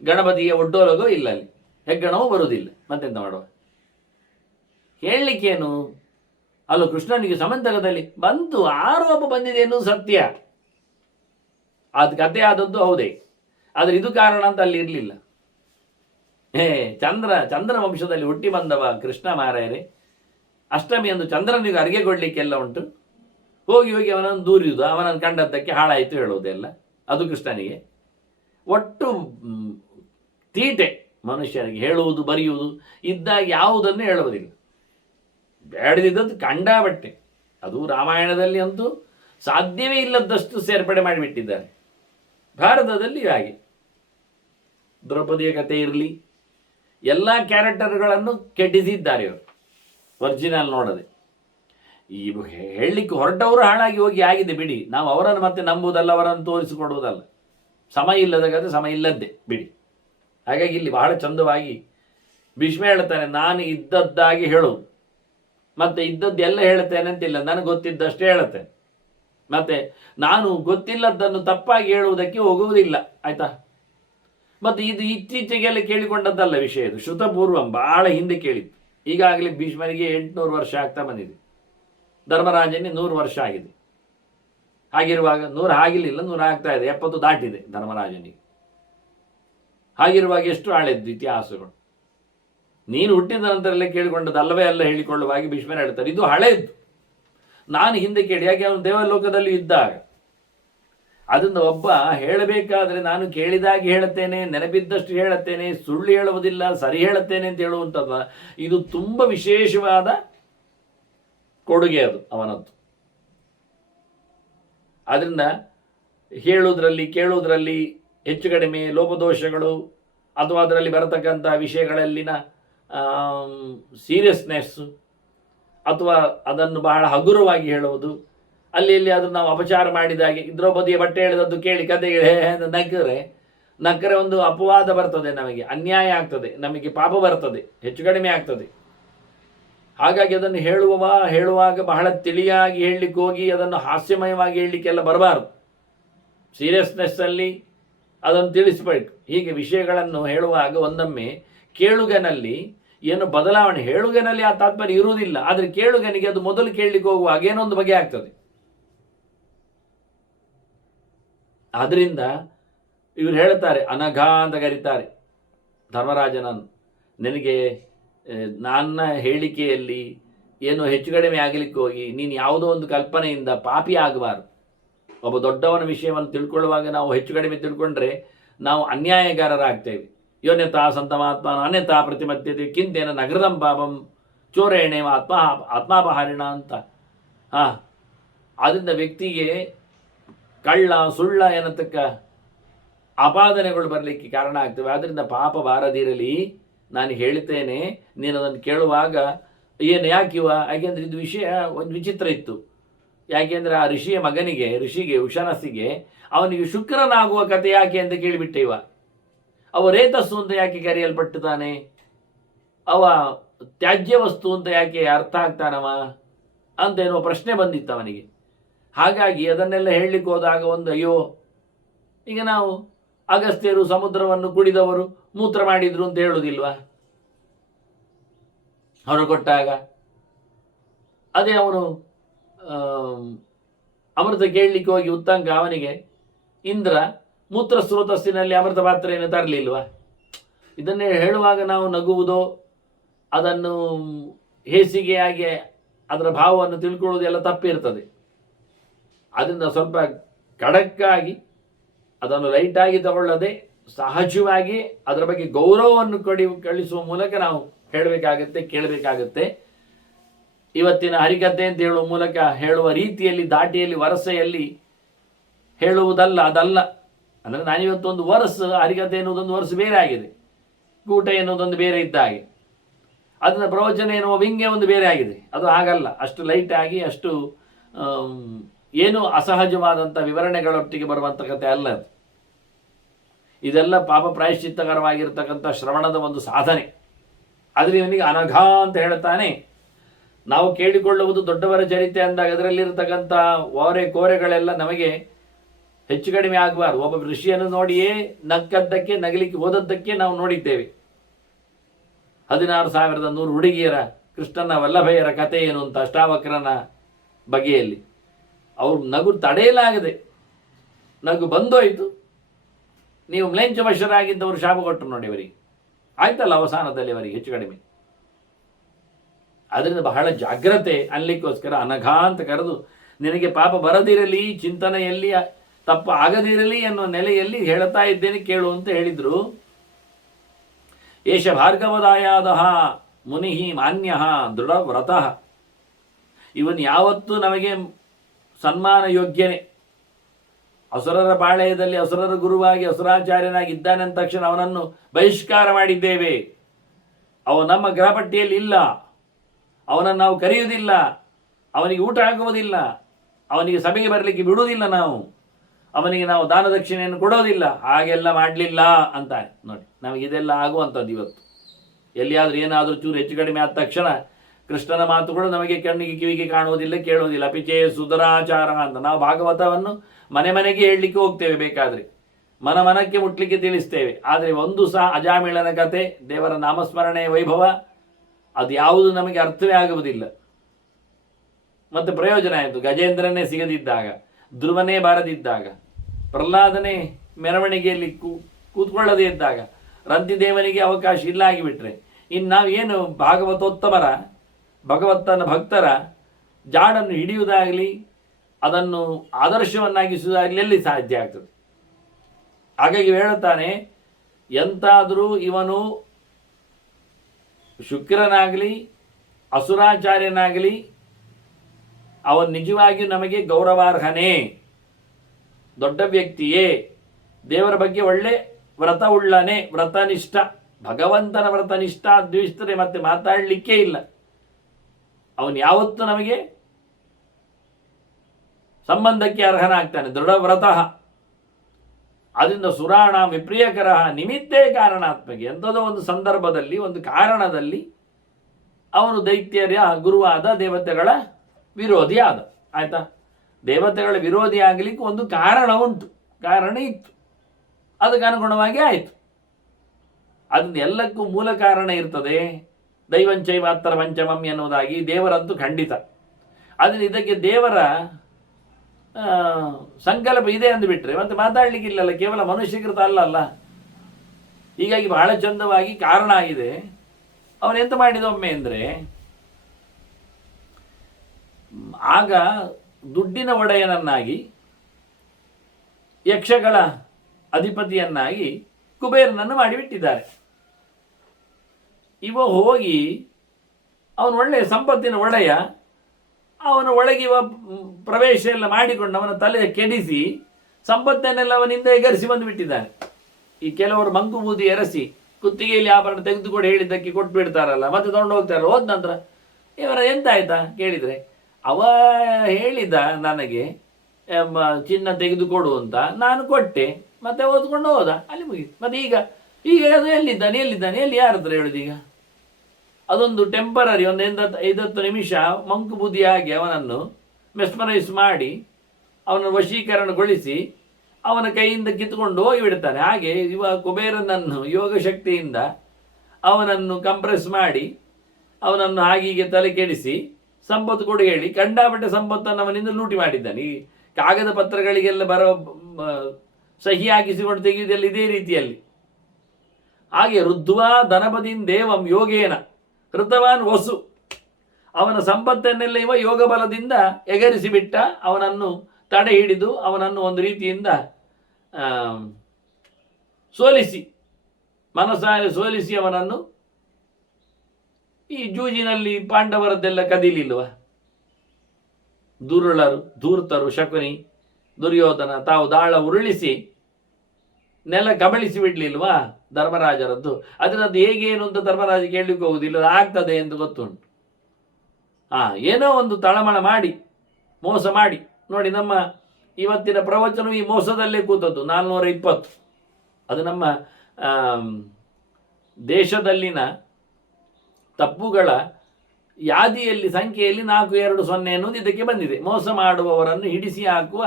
ಗಣಪತಿಗೆ ಒಡ್ಡೋಲಗೋ ಇಲ್ಲ, ಅಲ್ಲಿ ಹೆಗ್ಗಣವೂ ಬರುವುದಿಲ್ಲ. ಮತ್ತೆಂತ ಮಾಡುವ? ಹೇಳಲಿಕ್ಕೇನು? ಅಲ್ಲೋ ಕೃಷ್ಣನಿಗೆ ಸಮಂತಕದಲ್ಲಿ ಬಂತು, ಆರೋಪ ಬಂದಿದೆ ಎನ್ನುವುದು ಸತ್ಯ. ಅದು ಕಥೆ ಆದದ್ದು ಹೌದೇ, ಆದರೆ ಇದು ಕಾರಣ ಅಂತ ಅಲ್ಲಿ ಇರಲಿಲ್ಲ. ಚಂದ್ರ ವಂಶದಲ್ಲಿ ಹುಟ್ಟಿ ಬಂದವ ಕೃಷ್ಣ ಮಾರಾಯರೇ. ಅಷ್ಟಮಿ ಅಂದು ಚಂದ್ರನಿಗೆ ಅರಿಗೆ ಕೊಡಲಿಕ್ಕೆಲ್ಲ ಉಂಟು. ಹೋಗಿ ಹೋಗಿ ಅವನನ್ನು ದೂರಿಯುವುದು, ಅವನನ್ನು ಕಂಡದ್ದಕ್ಕೆ ಹಾಳಾಯಿತು ಹೇಳುವುದೆಲ್ಲ ಅದು ಕೃಷ್ಣನಿಗೆ. ಒಟ್ಟು ತೀಟೆ ಮನುಷ್ಯನಿಗೆ, ಹೇಳುವುದು ಬರೆಯುವುದು ಇದ್ದಾಗ ಯಾವುದನ್ನು ಹೇಳುವುದಿಲ್ಲ. ಬೇಡದಿದ್ದದ್ದು ಕಂಡಾಬಟ್ಟೆ. ಅದು ರಾಮಾಯಣದಲ್ಲಿ ಅಂತೂ ಸಾಧ್ಯವೇ ಇಲ್ಲದಷ್ಟು ಸೇರ್ಪಡೆ ಮಾಡಿಬಿಟ್ಟಿದ್ದಾರೆ. ಭಾರತದಲ್ಲಿ ಹಾಗೆ ದ್ರೌಪದಿಯ ಕಥೆ ಇರಲಿ, ಎಲ್ಲ ಕ್ಯಾರೆಕ್ಟರ್ಗಳನ್ನು ಕೆಟ್ಟಿಸಿದ್ದಾರೆ ಇವರು, ಒರಿಜಿನಲ್ ನೋಡದೆ. ಈ ಹೇಳಲಿಕ್ಕೆ ಹೊರಟವರು ಹಾಳಾಗಿ ಹೋಗಿ ಆಗಿದೆ ಬಿಡಿ. ನಾವು ಅವರನ್ನು ಮತ್ತೆ ನಂಬುವುದಲ್ಲ, ಅವರನ್ನು ತೋರಿಸಿಕೊಡುವುದಲ್ಲ. ಸಮ ಇಲ್ಲದ ಕಥೆ ಸಮ ಇಲ್ಲದ್ದೇ ಬಿಡಿ. ಹಾಗಾಗಿ ಇಲ್ಲಿ ಬಹಳ ಚಂದವಾಗಿ ಭೀಷ್ಮ ಹೇಳ್ತಾನೆ, ನಾನು ಇದ್ದದ್ದಾಗಿ ಹೇಳುವುದು, ಮತ್ತೆ ಇದ್ದದ್ದೆಲ್ಲ ಹೇಳ್ತೇನೆ ಅಂತಿಲ್ಲ, ನನಗೆ ಗೊತ್ತಿದ್ದಷ್ಟೇ ಹೇಳುತ್ತೇನೆ. ಮತ್ತೆ ನಾನು ಗೊತ್ತಿಲ್ಲದನ್ನು ತಪ್ಪಾಗಿ ಹೇಳುವುದಕ್ಕೆ ಹೋಗುವುದಿಲ್ಲ, ಆಯ್ತಾ? ಮತ್ತು ಇದು ಇತ್ತೀಚೆಗೆಲ್ಲ ಕೇಳಿಕೊಂಡದ್ದಲ್ಲ ವಿಷಯ, ಇದು ಶ್ರುತಪೂರ್ವ ಬಹಳ ಹಿಂದೆ ಕೇಳಿತ್ತು. ಈಗಾಗಲೇ ಭೀಷ್ಮನಿಗೆ 800 ವರ್ಷ ಆಗ್ತಾ ಬಂದಿದೆ, ಧರ್ಮರಾಜನಿಗೆ 100 ವರ್ಷ ಆಗಿದೆ. ಹಾಗಿರುವಾಗ 100 ಆಗಿರಲಿಲ್ಲ, 100 ಆಗ್ತಾ ಇದೆ, 70 ದಾಟಿದೆ ಧರ್ಮರಾಜನಿಗೆ. ಹಾಗಿರುವಾಗ ಎಷ್ಟು ಹಳೆದ್ದು ಇತಿಹಾಸಗಳು. ನೀನು ಹುಟ್ಟಿದ ನಂತರಲ್ಲೇ ಕೇಳಿಕೊಂಡದ್ದು ಅಲ್ಲವೇ ಅಲ್ಲ ಹೇಳಿಕೊಳ್ಳುವಾಗಿ ಭೀಷ್ಮನ ಹೇಳ್ತಾರೆ, ಇದು ಹಳೆಯದ್ದು, ನಾನು ಹಿಂದೆ ಕೇಳಿ. ಯಾಕೆ ಅವನು ದೇವಲೋಕದಲ್ಲಿ ಇದ್ದಾಗ ಅದನ್ನು ಒಬ್ಬ ಹೇಳಬೇಕಾದ್ರೆ ನಾನು ಕೇಳಿದಾಗಿ ಹೇಳುತ್ತೇನೆ, ನೆನಪಿದ್ದಷ್ಟು ಹೇಳುತ್ತೇನೆ, ಸುಳ್ಳು ಹೇಳುವುದಿಲ್ಲ, ಸರಿ ಹೇಳುತ್ತೇನೆ ಅಂತ ಹೇಳುವಂಥದ್ದು, ಇದು ತುಂಬ ವಿಶೇಷವಾದ ಕೊಡುಗೆ ಅದು ಅವನದ್ದು. ಆದ್ದರಿಂದ ಹೇಳುವುದರಲ್ಲಿ ಕೇಳುವುದರಲ್ಲಿ ಹೆಚ್ಚು ಕಡಿಮೆ ಲೋಪದೋಷಗಳು ಅಥವಾ ಅದರಲ್ಲಿ ಬರತಕ್ಕಂಥ ವಿಷಯಗಳಲ್ಲಿನ ಸೀರಿಯಸ್ನೆಸ್ಸು ಅಥವಾ ಅದನ್ನು ಬಹಳ ಹಗುರವಾಗಿ ಹೇಳುವುದು, ಅಲ್ಲಿ ಇಲ್ಲಿ ಅದನ್ನು ನಾವು ಅಪಚಾರ ಮಾಡಿದಾಗೆ, ದ್ರೌಪದಿಯ ಬಟ್ಟೆ ಹೇಳಿದದ್ದು ಕೇಳಿ ಕತೆಗೆ ನಕ್ಕರೆ ಒಂದು ಅಪವಾದ ಬರ್ತದೆ, ನಮಗೆ ಅನ್ಯಾಯ ಆಗ್ತದೆ, ನಮಗೆ ಪಾಪ ಬರ್ತದೆ, ಹೆಚ್ಚು ಕಡಿಮೆ ಆಗ್ತದೆ. ಹಾಗಾಗಿ ಅದನ್ನು ಹೇಳುವಾಗ ಬಹಳ ತಿಳಿಯಾಗಿ ಹೇಳಲಿಕ್ಕೆ ಹೋಗಿ ಅದನ್ನು ಹಾಸ್ಯಮಯವಾಗಿ ಹೇಳಲಿಕ್ಕೆಲ್ಲ ಬರಬಾರ್ದು. ಸೀರಿಯಸ್ನೆಸ್ಸಲ್ಲಿ ಅದನ್ನು ತಿಳಿಸಬೇಕು. ಹೀಗೆ ವಿಷಯಗಳನ್ನು ಹೇಳುವಾಗ ಒಂದೊಮ್ಮೆ ಕೇಳುಗನಲ್ಲಿ ಏನು ಬದಲಾವಣೆ, ಹೇಳುಗನಲ್ಲಿ ಆ ತಾತ್ಪರ್ಯ ಇರುವುದಿಲ್ಲ, ಆದರೆ ಕೇಳುಗನಿಗೆ ಅದು ಮೊದಲು ಕೇಳಲಿಕ್ಕೆ ಹೋಗುವಾಗ ಏನೊಂದು ಬಗೆ ಆಗ್ತದೆ. ಆದ್ದರಿಂದ ಇವರು ಹೇಳ್ತಾರೆ, ಅನಘ ಅಂತ ಕರೀತಾರೆ ಧರ್ಮರಾಜನನ್ನು. ನಿನಗೆ ನನ್ನ ಹೇಳಿಕೆಯಲ್ಲಿ ಏನು ಹೆಚ್ಚು ಕಡಿಮೆ ಆಗಲಿಕ್ಕೆ ಹೋಗಿ ನೀನು ಯಾವುದೋ ಒಂದು ಕಲ್ಪನೆಯಿಂದ ಪಾಪಿ ಆಗಬಾರ್ದು. ಒಬ್ಬ ದೊಡ್ಡವನ ವಿಷಯವನ್ನು ತಿಳ್ಕೊಳ್ಳುವಾಗ ನಾವು ಹೆಚ್ಚು ಕಡಿಮೆ ತಿಳ್ಕೊಂಡ್ರೆ ನಾವು ಅನ್ಯಾಯಗಾರರಾಗ್ತೇವೆ. ಯೋನ್ಯತಾ ಸಂತಮಾತ್ಮನ ಅನ್ಯತಾ ಪ್ರತಿಮಧ್ಯತೆ ಕಿಂತೇನ ನಗರದಂ ಪಾಪಂ ಚೋರೇಣೆ ಆತ್ಮಾಪಹಾರಿಣ ಅಂತ. ಆದ್ದರಿಂದ ವ್ಯಕ್ತಿಗೆ ಕಳ್ಳ ಸುಳ್ಳ ಎನ್ನತಕ್ಕ ಆಪಾದನೆಗಳು ಬರಲಿಕ್ಕೆ ಕಾರಣ ಆಗ್ತವೆ. ಆದ್ದರಿಂದ ಪಾಪ ಬಾರದಿರಲಿ, ನಾನು ಹೇಳ್ತೇನೆ, ನೀನು ಅದನ್ನು ಕೇಳುವಾಗ ಏನು ಯಾಕಿವ, ಯಾಕೆಂದರೆ ಇದು ವಿಷಯ ಒಂದು ವಿಚಿತ್ರ ಇತ್ತು. ಯಾಕೆಂದರೆ ಆ ಋಷಿಗೆ ಉಷನಸ್ಸಿಗೆ ಅವನಿಗೆ ಶುಕ್ರನಾಗುವ ಕಥೆ ಯಾಕೆ ಅಂತ ಕೇಳಿಬಿಟ್ಟೆ. ಅವ ರೇತಸ್ಸು ಅಂತ ಯಾಕೆ ಕರೆಯಲ್ಪಟ್ಟುತ್ತಾನೆ, ಅವ ತ್ಯಾಜ್ಯ ವಸ್ತು ಅಂತ ಯಾಕೆ ಅರ್ಥ ಆಗ್ತಾನವ ಅಂತ ಏನೋ ಪ್ರಶ್ನೆ ಬಂದಿತ್ತು ಅವನಿಗೆ. ಹಾಗಾಗಿ ಅದನ್ನೆಲ್ಲ ಹೇಳಲಿಕ್ಕೆ ಹೋದಾಗ ಒಂದು ಅಯ್ಯೋ, ಈಗ ನಾವು ಅಗಸ್ತ್ಯರು ಸಮುದ್ರವನ್ನು ಕುಡಿದವರು ಮೂತ್ರ ಮಾಡಿದ್ರು ಅಂತ ಹೇಳುವುದಿಲ್ವಾ ಹೊರಗೊಟ್ಟಾಗ? ಅದೇ ಅವನು ಅಮೃತ ಕೇಳಲಿಕ್ಕೆ ಹೋಗಿ ಉತ್ತಂಕ ಅವನಿಗೆ ಇಂದ್ರ ಮೂತ್ರ ಸ್ರೋತಸ್ಸಿನಲ್ಲಿ ಅಮೃತ ಪಾತ್ರೆಯನ್ನು ತರಲಿಲ್ವಾ? ಇದನ್ನೇ ಹೇಳುವಾಗ ನಾವು ನಗುವುದೋ ಅದನ್ನು ಹೇಸಿಗೆಯಾಗಿ ಅದರ ಭಾವವನ್ನು ತಿಳ್ಕೊಳ್ಳೋದೆಲ್ಲ ತಪ್ಪಿರ್ತದೆ. ಅದರಿಂದ ಸ್ವಲ್ಪ ಖಡಕ್ಕಾಗಿ ಅದನ್ನು ಲೈಟಾಗಿ ತಗೊಳ್ಳದೆ ಸಹಜವಾಗಿ ಅದರ ಬಗ್ಗೆ ಗೌರವವನ್ನು ಕಳಿಸುವ ಮೂಲಕ ನಾವು ಹೇಳಬೇಕಾಗತ್ತೆ, ಕೇಳಬೇಕಾಗತ್ತೆ. ಇವತ್ತಿನ ಹರಿಕಥೆ ಅಂತ ಹೇಳುವ ಮೂಲಕ ಹೇಳುವ ರೀತಿಯಲ್ಲಿ, ದಾಟಿಯಲ್ಲಿ, ವರಸೆಯಲ್ಲಿ ಹೇಳುವುದಲ್ಲ, ಅದಲ್ಲ. ಅಂದರೆ ನಾನಿವತ್ತೊಂದು ವರ್ಷ ಹರಿಕಥೆ ಎನ್ನುವುದೊಂದು ವರ್ಷ ಬೇರೆ ಆಗಿದೆ, ಕೂಟ ಎನ್ನುವುದೊಂದು ಬೇರೆ ಇದ್ದ ಹಾಗೆ, ಅದನ್ನ ಪ್ರವಚನ ಎನ್ನುವ ವ್ಯಂಗ್ಯ ಒಂದು ಬೇರೆ ಆಗಿದೆ. ಅದು ಹಾಗಲ್ಲ, ಅಷ್ಟು ಲೈಟಾಗಿ ಅಷ್ಟು ಏನು ಅಸಹಜವಾದಂಥ ವಿವರಣೆಗಳೊಟ್ಟಿಗೆ ಬರುವಂಥ ಕಥೆ ಅಲ್ಲ ಅದು. ಇದೆಲ್ಲ ಪಾಪ ಪ್ರಾಯಶ್ಚಿತ್ತಕರವಾಗಿರ್ತಕ್ಕಂಥ ಶ್ರವಣದ ಒಂದು ಸಾಧನೆ. ಆದರೆ ಇವನಿಗೆ ಅನಘ ಅಂತ ಹೇಳ್ತಾನೆ. ನಾವು ಕೇಳಿಕೊಳ್ಳುವುದು ದೊಡ್ಡವರ ಚರಿತ್ರೆ ಅಂದಾಗ ಅದರಲ್ಲಿರ್ತಕ್ಕಂಥ ಓರೆ ಕೋರೆಗಳೆಲ್ಲ ನಮಗೆ ಹೆಚ್ಚು ಕಡಿಮೆ ಆಗಬಾರ್ದು. ಒಬ್ಬ ಋಷಿಯನ್ನು ನೋಡಿಯೇ ನಕ್ಕದ್ದಕ್ಕೆ, ನಗಲಿಕ್ಕೆ ಹೋದದ್ದಕ್ಕೆ ನಾವು ನೋಡಿದ್ದೇವೆ. 16,100 ಹುಡುಗಿಯರ ಕೃಷ್ಣನ ವಲ್ಲಭೆಯರ ಕಥೆ ಏನು ಅಂತ ಅಷ್ಟಾವಕ್ರನ ಬಗೆಯಲ್ಲಿ ಅವ್ರು ನಗು ತಡೆಯಲಾಗದೆ ನಗು ಬಂದೋಯ್ತು. ನೀವು ಮ್ಲೇಂಚವಶರಾಗಿದ್ದವರು ಶಾಪ ಕೊಟ್ಟರು ನೋಡಿ ಅವರಿಗೆ, ಆಯ್ತಲ್ಲ ಅವಸಾನದಲ್ಲಿ ಅವರಿಗೆ ಹೆಚ್ಚು ಕಡಿಮೆ. ಅದರಿಂದ ಬಹಳ ಜಾಗ್ರತೆ ಅನ್ಲಿಕ್ಕೋಸ್ಕರ ಅನಘ ಅಂತ ಕರೆದು, ನಿನಗೆ ಪಾಪ ಬರದಿರಲಿ, ಚಿಂತನೆಯಲ್ಲಿ ತಪ್ಪು ಆಗದಿರಲಿ ಅನ್ನೋ ನೆಲೆಯಲ್ಲಿ ಹೇಳ್ತಾ ಇದ್ದೇನೆ ಕೇಳು ಅಂತ ಹೇಳಿದ್ರು. ಏಷ ಭಾರ್ಗವದಾಯಾದ ಮುನಿ ಮಾನ್ಯ ದೃಢ ವ್ರತಃ. ಇವನು ಯಾವತ್ತೂ ನಮಗೆ ಸನ್ಮಾನ ಯೋಗ್ಯನೇ. ಅಸುರರ ಪಾಳೆಯದಲ್ಲಿ ಅಸುರರ ಗುರುವಾಗಿ ಅಸುರಾಚಾರ್ಯನಾಗಿ ಇದ್ದಾನೆ ಅಂದ ತಕ್ಷಣ ಅವನನ್ನು ಬಹಿಷ್ಕಾರ ಮಾಡಿದ್ದೇವೆ. ಅವ ನಮ್ಮ ಗೃಹಪಟ್ಟಿಯಲ್ಲಿ ಇಲ್ಲ, ಅವನನ್ನು ನಾವು ಕರೆಯುವುದಿಲ್ಲ, ಅವನಿಗೆ ಊಟ ಆಗುವುದಿಲ್ಲ, ಅವನಿಗೆ ಸಭೆಗೆ ಬರಲಿಕ್ಕೆ ಬಿಡುವುದಿಲ್ಲ, ಅವನಿಗೆ ನಾವು ದಾನ ದಕ್ಷಿಣೆಯನ್ನು ಕೊಡೋದಿಲ್ಲ, ಹಾಗೆಲ್ಲ ಮಾಡಲಿಲ್ಲ ಅಂತಾನೆ. ನೋಡಿ, ನಮಗಿದೆಲ್ಲ ಆಗುವಂಥದ್ದು. ಇವತ್ತು ಎಲ್ಲಿಯಾದರೂ ಏನಾದರೂ ಚೂರು ಹೆಚ್ಚು ಕಡಿಮೆ ಆದ ತಕ್ಷಣ ಕೃಷ್ಣನ ಮಾತುಗಳು ನಮಗೆ ಕಣ್ಣಿಗೆ ಕಿವಿಗೆ ಕಾಣುವುದಿಲ್ಲ, ಕೇಳುವುದಿಲ್ಲ. ಪಿಚೇ ಸುಧರಾಚಾರ ಅಂತ ನಾವು ಭಾಗವತವನ್ನು ಮನೆ ಮನೆಗೆ ಹೇಳಲಿಕ್ಕೆ ಹೋಗ್ತೇವೆ, ಬೇಕಾದರೆ ಮನಕ್ಕೆ ಮುಟ್ಲಿಕ್ಕೆ ತಿಳಿಸ್ತೇವೆ. ಆದರೆ ಒಂದು ಸಹ ಅಜಾಮಿಳನ ಕತೆ, ದೇವರ ನಾಮಸ್ಮರಣೆ ವೈಭವ, ಅದು ಯಾವುದು ನಮಗೆ ಅರ್ಥವೇ ಆಗುವುದಿಲ್ಲ. ಮತ್ತು ಪ್ರಯೋಜನ ಆಯಿತು. ಗಜೇಂದ್ರನೇ ಸಿಗದಿದ್ದಾಗ, ಧ್ರುವನೇ ಬಾರದಿದ್ದಾಗ, ಪ್ರಹ್ಲಾದನೇ ಮೆರವಣಿಗೆಯಲ್ಲಿ ಕೂತ್ಕೊಳ್ಳದೇ ಇದ್ದಾಗ, ರಂತಿದೇವನಿಗೆ ಅವಕಾಶ ಇಲ್ಲ ಆಗಿಬಿಟ್ರೆ ಇನ್ನು ನಾವೇನು ಭಾಗವತೋತ್ತಮರ ಭಗವಂತನ ಭಕ್ತರ ಜಾಡನ್ನು ಹಿಡಿಯುವುದಾಗಲಿ, ಅದನ್ನು ಆದರ್ಶವನ್ನಾಗಿಸುವುದಾಗಲಿ ಎಲ್ಲಿ ಸಾಧ್ಯ ಆಗ್ತದೆ? ಹಾಗಾಗಿ ಹೇಳುತ್ತಾನೆ, ಎಂತಾದರೂ ಇವನು ಶುಕ್ರನಾಗಲಿ ಅಸುರಾಚಾರ್ಯನಾಗಲಿ ಅವನು ನಿಜವಾಗಿಯೂ ನಮಗೆ ಗೌರವಾರ್ಹನೇ, ದೊಡ್ಡ ವ್ಯಕ್ತಿಯೇ, ದೇವರ ಬಗ್ಗೆ ಒಳ್ಳೆ ವ್ರತ ಉಳ್ಳನೇ, ವ್ರತನಿಷ್ಠ, ಭಗವಂತನ ವ್ರತನಿಷ್ಠ ದ್ವೇಷಿಸಿದರೆ ಮತ್ತೆ ಮಾತಾಡಲಿಕ್ಕೇ ಇಲ್ಲ. ಅವನು ಯಾವತ್ತೂ ನಮಗೆ ಸಂಬಂಧಕ್ಕೆ ಅರ್ಹನಾಗ್ತಾನೆ, ದೃಢ ವ್ರತಃ. ಅದರಿಂದ ಸುರಾಣ ವಿಪ್ರಿಯಕರ ನಿಮಿತ್ತೇ ಕಾರಣಾತ್ಮಕ. ಎಂಥದೋ ಒಂದು ಸಂದರ್ಭದಲ್ಲಿ, ಒಂದು ಕಾರಣದಲ್ಲಿ ಅವನು ದೈತ್ಯರ ಗುರುವಾದ, ದೇವತೆಗಳ ವಿರೋಧಿ ಆದ. ಆಯ್ತಾ? ದೇವತೆಗಳ ವಿರೋಧಿ ಆಗಲಿಕ್ಕೆ ಒಂದು ಕಾರಣ ಉಂಟು, ಕಾರಣ ಇತ್ತು, ಅದಕ್ಕೆ ಅನುಗುಣವಾಗಿ ಆಯಿತು. ಅದರಿಂದ ಎಲ್ಲಕ್ಕೂ ಮೂಲ ಕಾರಣ ಇರ್ತದೆ. ದೈವಂಚೈವಾತ್ತರ ಪಂಚಮಂ ಎನ್ನುವುದಾಗಿ ದೇವರಂತೂ ಖಂಡಿತ. ಅದರಿಂದ ಇದಕ್ಕೆ ದೇವರ ಸಂಕಲ್ಪ ಇದೆ ಅಂದುಬಿಟ್ರೆ ಮತ್ತೆ ಮಾತಾಡಲಿಕ್ಕಿಲ್ಲಲ್ಲ, ಕೇವಲ ಮನುಷ್ಯಕೃತ ಅಲ್ಲ. ಹೀಗಾಗಿ ಬಹಳ ಚಂದವಾಗಿ ಕಾರಣ ಆಗಿದೆ. ಅವನೆಂತ ಮಾಡಿದ ಒಮ್ಮೆ ಅಂದರೆ, ಆಗ ದುಡ್ಡಿನ ಒಡೆಯನನ್ನಾಗಿ ಯಕ್ಷಗಳ ಅಧಿಪತಿಯನ್ನಾಗಿ ಕುಬೇರನನ್ನು ಮಾಡಿಬಿಟ್ಟಿದ್ದಾರೆ. ಇವ ಹೋಗಿ ಅವನು ಒಳ್ಳೆಯ ಸಂಪತ್ತಿನ ಒಡೆಯ, ಅವನ ಒಳಗಿವ ಪ್ರವೇಶ ಎಲ್ಲ ಮಾಡಿಕೊಂಡು ಅವನ ತಲೆ ಕೆಡಿಸಿ ಸಂಪತ್ತನ್ನೆಲ್ಲ ಅವನಿಂದ ಎಗರಿಸಿ ಬಂದುಬಿಟ್ಟಿದ್ದಾನೆ. ಈ ಕೆಲವರು ಮಂಕು ಬೂದಿ ಎರಸಿ ಕುತ್ತಿಗೆಯಲ್ಲಿ ಆಭರಣ ತೆಗೆದುಕೊಂಡು ಹೇಳಿದ್ದಕ್ಕೆ ಕೊಟ್ಟು ಬಿಡ್ತಾರಲ್ಲ, ಮತ್ತೆ ತಗೊಂಡು ಹೋಗ್ತಾರಲ್ಲ. ಹೋದ ನಂತರ ಇವರ ಎಂತ ಆಯ್ತಾ ಕೇಳಿದರೆ, ಅವ ಹೇಳಿದ ನನಗೆ ಚಿನ್ನ ತೆಗೆದುಕೊಡು ಅಂತ, ನಾನು ಕೊಟ್ಟೆ, ಮತ್ತೆ ಓದ್ಕೊಂಡು ಹೋದ, ಅಲ್ಲಿ ಮುಗಿತು. ಮತ್ತೆ ಈಗ ಅದು ಎಲ್ಲಿದ್ದಾನೆ ಎಲ್ಲಿ ಯಾರ ಹತ್ರ ಹೇಳುದು? ಈಗ ಅದೊಂದು ಟೆಂಪರರಿ, ಒಂದು 50 ನಿಮಿಷ ಮಂಕು ಬುದ್ಧಿಯಾಗಿ ಅವನನ್ನು ಮೆಸ್ಮರೈಸ್ ಮಾಡಿ ಅವನ ವಶೀಕರಣಗೊಳಿಸಿ ಅವನ ಕೈಯಿಂದ ಕಿತ್ತುಕೊಂಡು ಹೋಗಿಬಿಡ್ತಾನೆ. ಹಾಗೆ ಇವ ಕುಬೇರನನ್ನು ಯೋಗ ಶಕ್ತಿಯಿಂದ ಅವನನ್ನು ಕಂಪ್ರೆಸ್ ಮಾಡಿ ಅವನನ್ನು ಹಾಗೀಗೆ ತಲೆ ಕೆಡಿಸಿ ಸಂಪತ್ತು ಕೊಡು ಹೇಳಿ ಕಂಡಾಪಟ್ಟೆ ಸಂಪತ್ತನ್ನು ಅವನಿಂದ ಲೂಟಿ ಮಾಡಿದ್ದಾನೆ. ಈ ಕಾಗದ ಪತ್ರಗಳಿಗೆಲ್ಲ ಬರೋ ಸಹಿ ಹಾಕಿಸಿಕೊಂಡು ತೆಗೆಯುವುದೆಲ್ಲ ಇದೇ ರೀತಿಯಲ್ಲಿ. ಹಾಗೆ ರುದ್ವಾ ಧನಪದಿನ್ ದೇವಂ ಯೋಗೇನ ಕೃತವಾನ್ ವಸು, ಅವನ ಸಂಪತ್ತನ್ನೆಲ್ಲ ಇವ ಯೋಗ ಬಲದಿಂದ ಎಗರಿಸಿಬಿಟ್ಟ. ಅವನನ್ನು ತಡೆ ಹಿಡಿದು ಅವನನ್ನು ಒಂದು ರೀತಿಯಿಂದ ಸೋಲಿಸಿ, ಮನಸ್ಸಾರೆ ಸೋಲಿಸಿ ಅವನನ್ನು ಈ ಜೂಜಿನಲ್ಲಿ ಪಾಂಡವರದ್ದೆಲ್ಲ ಕದೀಲಿಲ್ವ? ದುರುಳರು, ಧೂರ್ತರು, ಶಕುನಿ, ದುರ್ಯೋಧನ ತಾವು ದಾಳ ಉರುಳಿಸಿ ನೆಲ ಕಬಳಿಸಿ ಬಿಡ್ಲಿಲ್ವಾ ಧರ್ಮರಾಜರದ್ದು? ಅದರದ್ದು ಹೇಗೇನು ಅಂತ ಧರ್ಮರಾಜ ಕೇಳಲಿಕ್ಕೆ ಹೋಗುದಿಲ್ಲ, ಅದು ಆಗ್ತದೆ ಎಂದು ಗೊತ್ತುಂಟು. ಏನೋ ಒಂದು ತಳಮಳ ಮಾಡಿ ಮೋಸ ಮಾಡಿ ನೋಡಿ. ನಮ್ಮ ಇವತ್ತಿನ ಪ್ರವಚನ ಈ ಮೋಸದಲ್ಲೇ ಕೂತದ್ದು 420. ಅದು ನಮ್ಮ ದೇಶದಲ್ಲಿನ ತಪ್ಪುಗಳ ಯಾದಿಯಲ್ಲಿ ಸಂಖ್ಯೆಯಲ್ಲಿ 420 ಎನ್ನುವುದು ಇದಕ್ಕೆ ಬಂದಿದೆ. ಮೋಸ ಮಾಡುವವರನ್ನು ಹಿಡಿಸಿ ಹಾಕುವ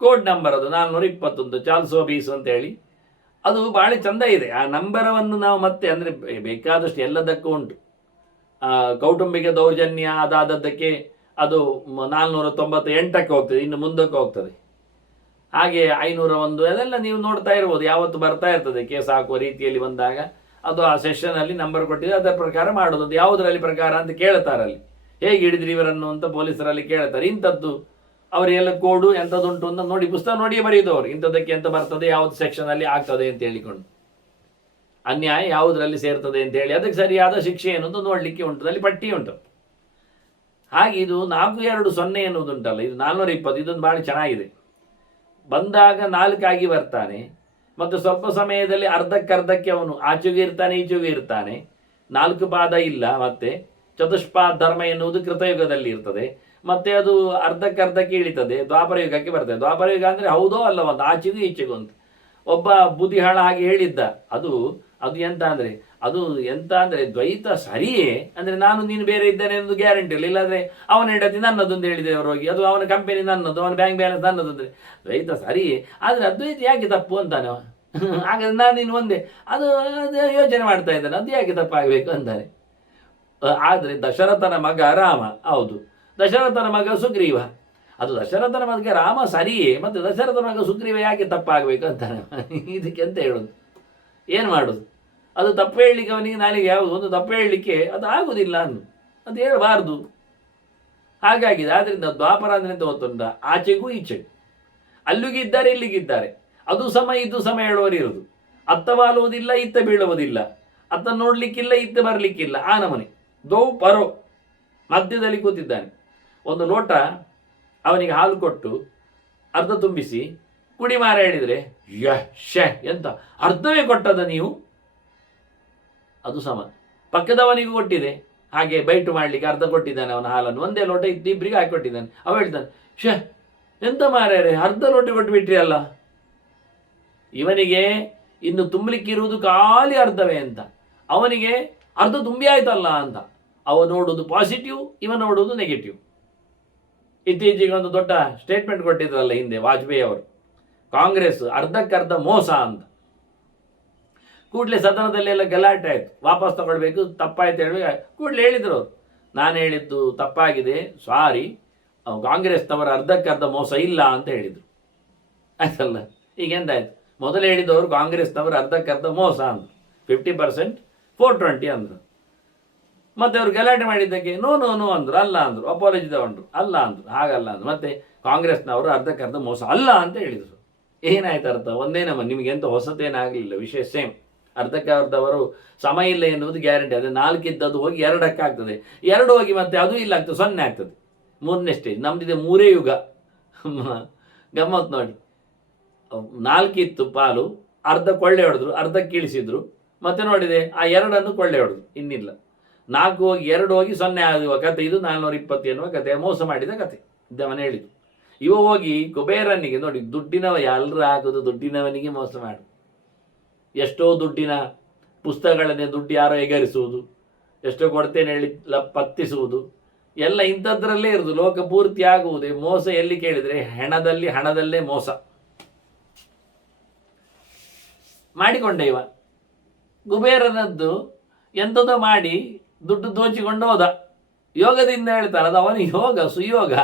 ಕೋಡ್ ನಂಬರ್ ಅದು 420 ಚಾಲ್ಸೋ ಬೀಸು ಅಂತೇಳಿ. ಅದು ಭಾಳ ಚಂದ ಇದೆ. ಆ ನಂಬರವನ್ನು ನಾವು ಮತ್ತೆ ಅಂದರೆ ಬೇಕಾದಷ್ಟು ಎಲ್ಲದಕ್ಕೂ ಉಂಟು. ಕೌಟುಂಬಿಕ ದೌರ್ಜನ್ಯ ಅದಾದದ್ದಕ್ಕೆ ಅದು 498ಕ್ಕೆ ಹೋಗ್ತದೆ, ಇನ್ನು ಮುಂದಕ್ಕೆ ಹೋಗ್ತದೆ. ಹಾಗೆ 501 ಅದೆಲ್ಲ ನೀವು ನೋಡ್ತಾ ಇರ್ಬೋದು, ಯಾವತ್ತು ಬರ್ತಾ ಇರ್ತದೆ ಕೇಸ್ ಹಾಕುವ ರೀತಿಯಲ್ಲಿ ಬಂದಾಗ. ಅದು ಆ ಸೆಷನಲ್ಲಿ ನಂಬರ್ ಕೊಟ್ಟಿದೆ, ಅದರ ಪ್ರಕಾರ ಮಾಡೋದು. ಅದು ಯಾವುದರಲ್ಲಿ ಪ್ರಕಾರ ಅಂತ ಕೇಳ್ತಾರಲ್ಲಿ, ಹೇಗೆ ಹಿಡಿದ್ರಿ ಇವರನ್ನು ಅಂತ ಪೊಲೀಸರಲ್ಲಿ ಕೇಳ್ತಾರೆ. ಇಂಥದ್ದು ಅವರೆಲ್ಲ ಕೋಡು ಎಂಥದ್ದುಂಟು ಅಂತ ನೋಡಿ, ಪುಸ್ತಕ ನೋಡಿಯೇ ಬರೆಯುವುದು ಅವರು. ಇಂಥದ್ದಕ್ಕೆ ಎಂತ ಬರ್ತದೆ, ಯಾವುದು ಸೆಕ್ಷನಲ್ಲಿ ಆಗ್ತದೆ ಅಂತ ಹೇಳಿಕೊಂಡು, ಅನ್ಯಾಯ ಯಾವುದರಲ್ಲಿ ಸೇರ್ತದೆ ಅಂತ ಹೇಳಿ ಅದಕ್ಕೆ ಸರಿಯಾದ ಶಿಕ್ಷೆ ಎನ್ನುವುದು ನೋಡಲಿಕ್ಕೆ ಉಂಟು, ಅಲ್ಲಿ ಪಟ್ಟಿ ಉಂಟು. ಹಾಗೆ ಇದು 420 ಎನ್ನುವುದುಂಟಲ್ಲ, ಇದು 420, ಇದೊಂದು ಭಾಳ ಚೆನ್ನಾಗಿದೆ. ಬಂದಾಗ 4 ಆಗಿ ಬರ್ತಾನೆ, ಮತ್ತು ಸ್ವಲ್ಪ ಸಮಯದಲ್ಲಿ ಅರ್ಧಕ್ಕರ್ಧಕ್ಕೆ ಅವನು ಆಚೆಗೂ ಇರ್ತಾನೆ ಈಚೆಗೂ ಇರ್ತಾನೆ. 4 ಪಾದ ಇಲ್ಲ. ಮತ್ತೆ ಚತುಷ್ಪಾದ ಧರ್ಮ ಎನ್ನುವುದು ಕೃತಯುಗದಲ್ಲಿ ಇರ್ತದೆ, ಮತ್ತೆ ಅದು ಅರ್ಧಕ್ಕರ್ಧಕ್ಕೆ ಇಳಿತದೆ, ದ್ವಾಪರ ಯುಗಕ್ಕೆ ಬರ್ತದೆ. ದ್ವಾಪರ ಯುಗ ಅಂದರೆ ಹೌದೋ ಅಲ್ಲ, ಒಂದು ಆಚೆಗೂ ಈಚೆಗೂ ಅಂತ ಒಬ್ಬ ಬುದ್ಧಿಹಾಳ ಹಾಗೆ ಹೇಳಿದ್ದ. ಅದು ಎಂತ ಅಂದರೆ ದ್ವೈತ ಸರಿಯೇ ಅಂದರೆ ನಾನು ನೀನು ಬೇರೆ ಇದ್ದೇನೆ ಅನ್ನೋದು ಗ್ಯಾರಂಟಿ ಇಲ್ಲ. ಇಲ್ಲಾಂದರೆ ಅವನ ಹೆಂಡತಿ ನನ್ನದೊಂದು ಹೇಳಿದೆ ಅವರೋಗಿ, ಅದು ಅವನ ಕಂಪನಿ ನನ್ನದು, ಅವನ ಬ್ಯಾಂಕ್ ಬ್ಯಾಲೆನ್ಸ್ ನನ್ನದು ಅಂದರೆ ದ್ವೈತ ಸರಿಯೇ. ಆದರೆ ಅದ್ವೈತ ಯಾಕೆ ತಪ್ಪು ಅಂತಾನೆ ಅವ. ಹಾಗಾದ್ರೆ ನಾನು ನೀನು ಒಂದೇ, ಅದು ಯೋಚನೆ ಮಾಡ್ತಾ ಇದ್ದಾನೆ, ಅದು ಯಾಕೆ ತಪ್ಪಾಗಬೇಕು ಅಂತಾನೆ. ಆದರೆ ದಶರಥನ ಮಗ ರಾಮ, ಹೌದು, ದಶರಥನ ಮಗ ಸುಗ್ರೀವ, ಅದು ದಶರಥನ ಮಗ ರಾಮ ಸರಿಯೇ, ಮತ್ತು ದಶರಥನ ಮಗ ಸುಗ್ರೀವ ಯಾಕೆ ತಪ್ಪಾಗಬೇಕು ಅಂತಾನೆ. ಇದಕ್ಕೆ ಅಂತ ಹೇಳೋದು, ಏನು ಮಾಡೋದು? ಅದು ತಪ್ಪು ಹೇಳಲಿಕ್ಕೆ ಅವನಿಗೆ ನಾಲಿಗೆ ಯಾವುದು ಒಂದು ತಪ್ಪು ಹೇಳಲಿಕ್ಕೆ ಅದು ಆಗುವುದಿಲ್ಲ ಅನ್ನು, ಅದು ಹೇಳಬಾರ್ದು. ಹಾಗಾಗಿದೆ. ಆದ್ದರಿಂದ ದ್ವಾಪರ ಅಂದರೆ ಅಂತ ಗೊತ್ತುಂಟ, ಆಚೆಗೂ ಈಚೆಗೂ, ಅಲ್ಲಿಗಿದ್ದಾರೆ ಇಲ್ಲಿಗಿದ್ದಾರೆ, ಅದು ಸಮ ಇದು ಸಮ ಹೇಳುವರು ಇರೋದು. ಅತ್ತ ವಾಲುವುದಿಲ್ಲ ಇತ್ತ ಬೀಳುವುದಿಲ್ಲ, ಅತ್ತ ನೋಡ್ಲಿಕ್ಕಿಲ್ಲ ಇತ್ತ ಬರಲಿಕ್ಕಿಲ್ಲ, ಆ ನಮನೆ ದೌ ಪರೋ ಮಧ್ಯದಲ್ಲಿ ಕೂತಿದ್ದಾನೆ. ಒಂದು ಲೋಟ ಅವನಿಗೆ ಹಾಲು ಕೊಟ್ಟು ಅರ್ಧ ತುಂಬಿಸಿ ಕುಡಿ ಮಾರ ಹೇಳಿದರೆ ಎಂತ ಅರ್ಧವೇ ಕೊಟ್ಟದ ನೀವು, ಅದು ಸಮ. ಪಕ್ಕದವನಿಗೂ ಕೊಟ್ಟಿದೆ ಹಾಗೆ ಬೈಟು ಮಾಡಲಿಕ್ಕೆ ಅರ್ಧ ಕೊಟ್ಟಿದ್ದಾನೆ ಅವನ ಹಾಲನ್ನು, ಒಂದೇ ಲೋಟ ಇಬ್ಬರಿಗೆ ಹಾಕಿ ಕೊಟ್ಟಿದ್ದಾನೆ. ಅವ ಹೇಳ್ತಾನೆ, ಎಂತ ಮಾರ್ಯಾರೆ ಅರ್ಧ ಲೋಟ ಕೊಟ್ಟು ಬಿಟ್ರಿ ಅಲ್ಲ. ಇವನಿಗೆ ಇನ್ನು ತುಂಬಲಿಕ್ಕಿರುವುದು ಖಾಲಿ ಅರ್ಧವೇ ಅಂತ, ಅವನಿಗೆ ಅರ್ಧ ತುಂಬಿ ಆಯ್ತಲ್ಲ ಅಂತ. ಅವ ನೋಡುವುದು ಪಾಸಿಟಿವ್, ಇವ ನೋಡುವುದು ನೆಗೆಟಿವ್. ಇತ್ತೀಚೆಗೆ ಒಂದು ದೊಡ್ಡ ಸ್ಟೇಟ್ಮೆಂಟ್ ಕೊಟ್ಟಿದ್ರಲ್ಲ ಹಿಂದೆ ವಾಜಪೇಯಿ ಅವರು, ಕಾಂಗ್ರೆಸ್ ಅರ್ಧಕ್ಕರ್ಧ ಮೋಸ ಅಂತ. ಕೂಡಲೇ ಸದನದಲ್ಲೆಲ್ಲ ಗಲಾಟೆ ಆಯಿತು, ವಾಪಸ್ ತಗೊಳ್ಬೇಕು, ತಪ್ಪಾಯ್ತು ಹೇಳಬೇಕು. ಕೂಡಲೇ ಹೇಳಿದರು ಅವರು, ನಾನು ಹೇಳಿದ್ದು ತಪ್ಪಾಗಿದೆ, ಸಾರಿ, ಕಾಂಗ್ರೆಸ್ನವರ ಅರ್ಧಕ್ಕರ್ಧ ಮೋಸ ಇಲ್ಲ ಅಂತ ಹೇಳಿದರು. ಆಯ್ತಲ್ಲ, ಈಗ ಎಂದಾಯ್ತು? ಮೊದಲು ಹೇಳಿದವರು ಕಾಂಗ್ರೆಸ್ನವರು ಅರ್ಧಕ್ಕರ್ಧ ಮೋಸ ಅಂದರು, 50% 420 ಅಂದರು. ಮತ್ತೆ ಅವರು ಗಲಾಟೆ ಮಾಡಿದ್ದಕ್ಕೆ ನೋ ನೋ ನೋ ಅಂದರು, ಅಲ್ಲ ಅಂದರು. ಅಪಾಲಜಿ ತಗೊಂಡ್ರು, ಅಲ್ಲ ಅಂದರು, ಹಾಗಲ್ಲ ಅಂದರು. ಮತ್ತೆ ಕಾಂಗ್ರೆಸ್ನವರು ಅರ್ಧಕ್ಕರ್ಧ ಮೋಸ ಅಲ್ಲ ಅಂತ ಹೇಳಿದರು. ಏನಾಯ್ತು ಅರ್ಥ? ಒಂದೇ ನಮ್ಮ, ನಿಮಗೆಂತ ಹೊಸತೇನಾಗಲಿಲ್ಲ, ವಿಷಯ ಸೇಮ್. ಅರ್ಧಕ್ಕರ್ಧವರು ಸಮ ಇಲ್ಲ ಎನ್ನುವುದು ಗ್ಯಾರಂಟಿ. ಅದೇ 4 ಇದ್ದದ್ದು ಹೋಗಿ 2ಕ್ಕೆ ಆಗ್ತದೆ, 2 ಹೋಗಿ ಮತ್ತೆ ಅದು ಇಲ್ಲ ಆಗ್ತದೆ, 0 ಆಗ್ತದೆ. 3ನೇ ಸ್ಟೇಜ್ ನಮ್ದಿದೆ, 3 ಯುಗ. ಗಮ್ಮತ್ತು ನೋಡಿ, 4 ಇತ್ತು ಪಾಲು, ಅರ್ಧ ಕೊಳ್ಳೆ ಹೊಡೆದ್ರು, ಅರ್ಧಕ್ಕೆ ಇಳಿಸಿದ್ರು, ಮತ್ತೆ ನೋಡಿದೆ ಆ 2 ಕೊಳ್ಳೆ ಹೊಡೆದ್ರು, ಇನ್ನಿಲ್ಲ. 4 ಹೋಗಿ 2 ಹೋಗಿ 0 ಆಗುವ ಕತೆ ಇದು. 420 ಎನ್ನುವ ಕತೆ, ಮೋಸ ಮಾಡಿದ ಕತೆ ಇದ್ದವನ ಹೇಳಿದ್ದು. ಇವ ಹೋಗಿ ಕುಬೇರನಿಗೆ ನೋಡಿ, ದುಡ್ಡಿನವ ಎಲ್ಲರೂ ಆಗೋದು ದುಡ್ಡಿನವನಿಗೆ ಮೋಸ ಮಾಡು. ಎಷ್ಟೋ ದುಡ್ಡಿನ ಪುಸ್ತಕಗಳನ್ನೇ ದುಡ್ಡು ಯಾರೋ ಎಗರಿಸುವುದು, ಎಷ್ಟೋ ಕೊಡ್ತೇನೆ ಹೇಳಿ ಪತ್ತಿಸುವುದು, ಎಲ್ಲ ಇಂಥದ್ರಲ್ಲೇ ಇರುವುದು. ಲೋಕ ಪೂರ್ತಿ ಆಗುವುದೇ ಮೋಸ. ಎಲ್ಲಿ ಕೇಳಿದರೆ ಹಣದಲ್ಲೇ ಮೋಸ ಮಾಡಿಕೊಂಡೆ ಇವ. ಕುಬೇರನದ್ದು ಎಂಥದೋ ಮಾಡಿ ದುಡ್ಡು ದೋಚಿಕೊಂಡು ಹೋದ. ಯೋಗದಿಂದ ಹೇಳ್ತಾರೆ, ಅದು ಅವನು ಯೋಗ, ಸುಯೋಗ.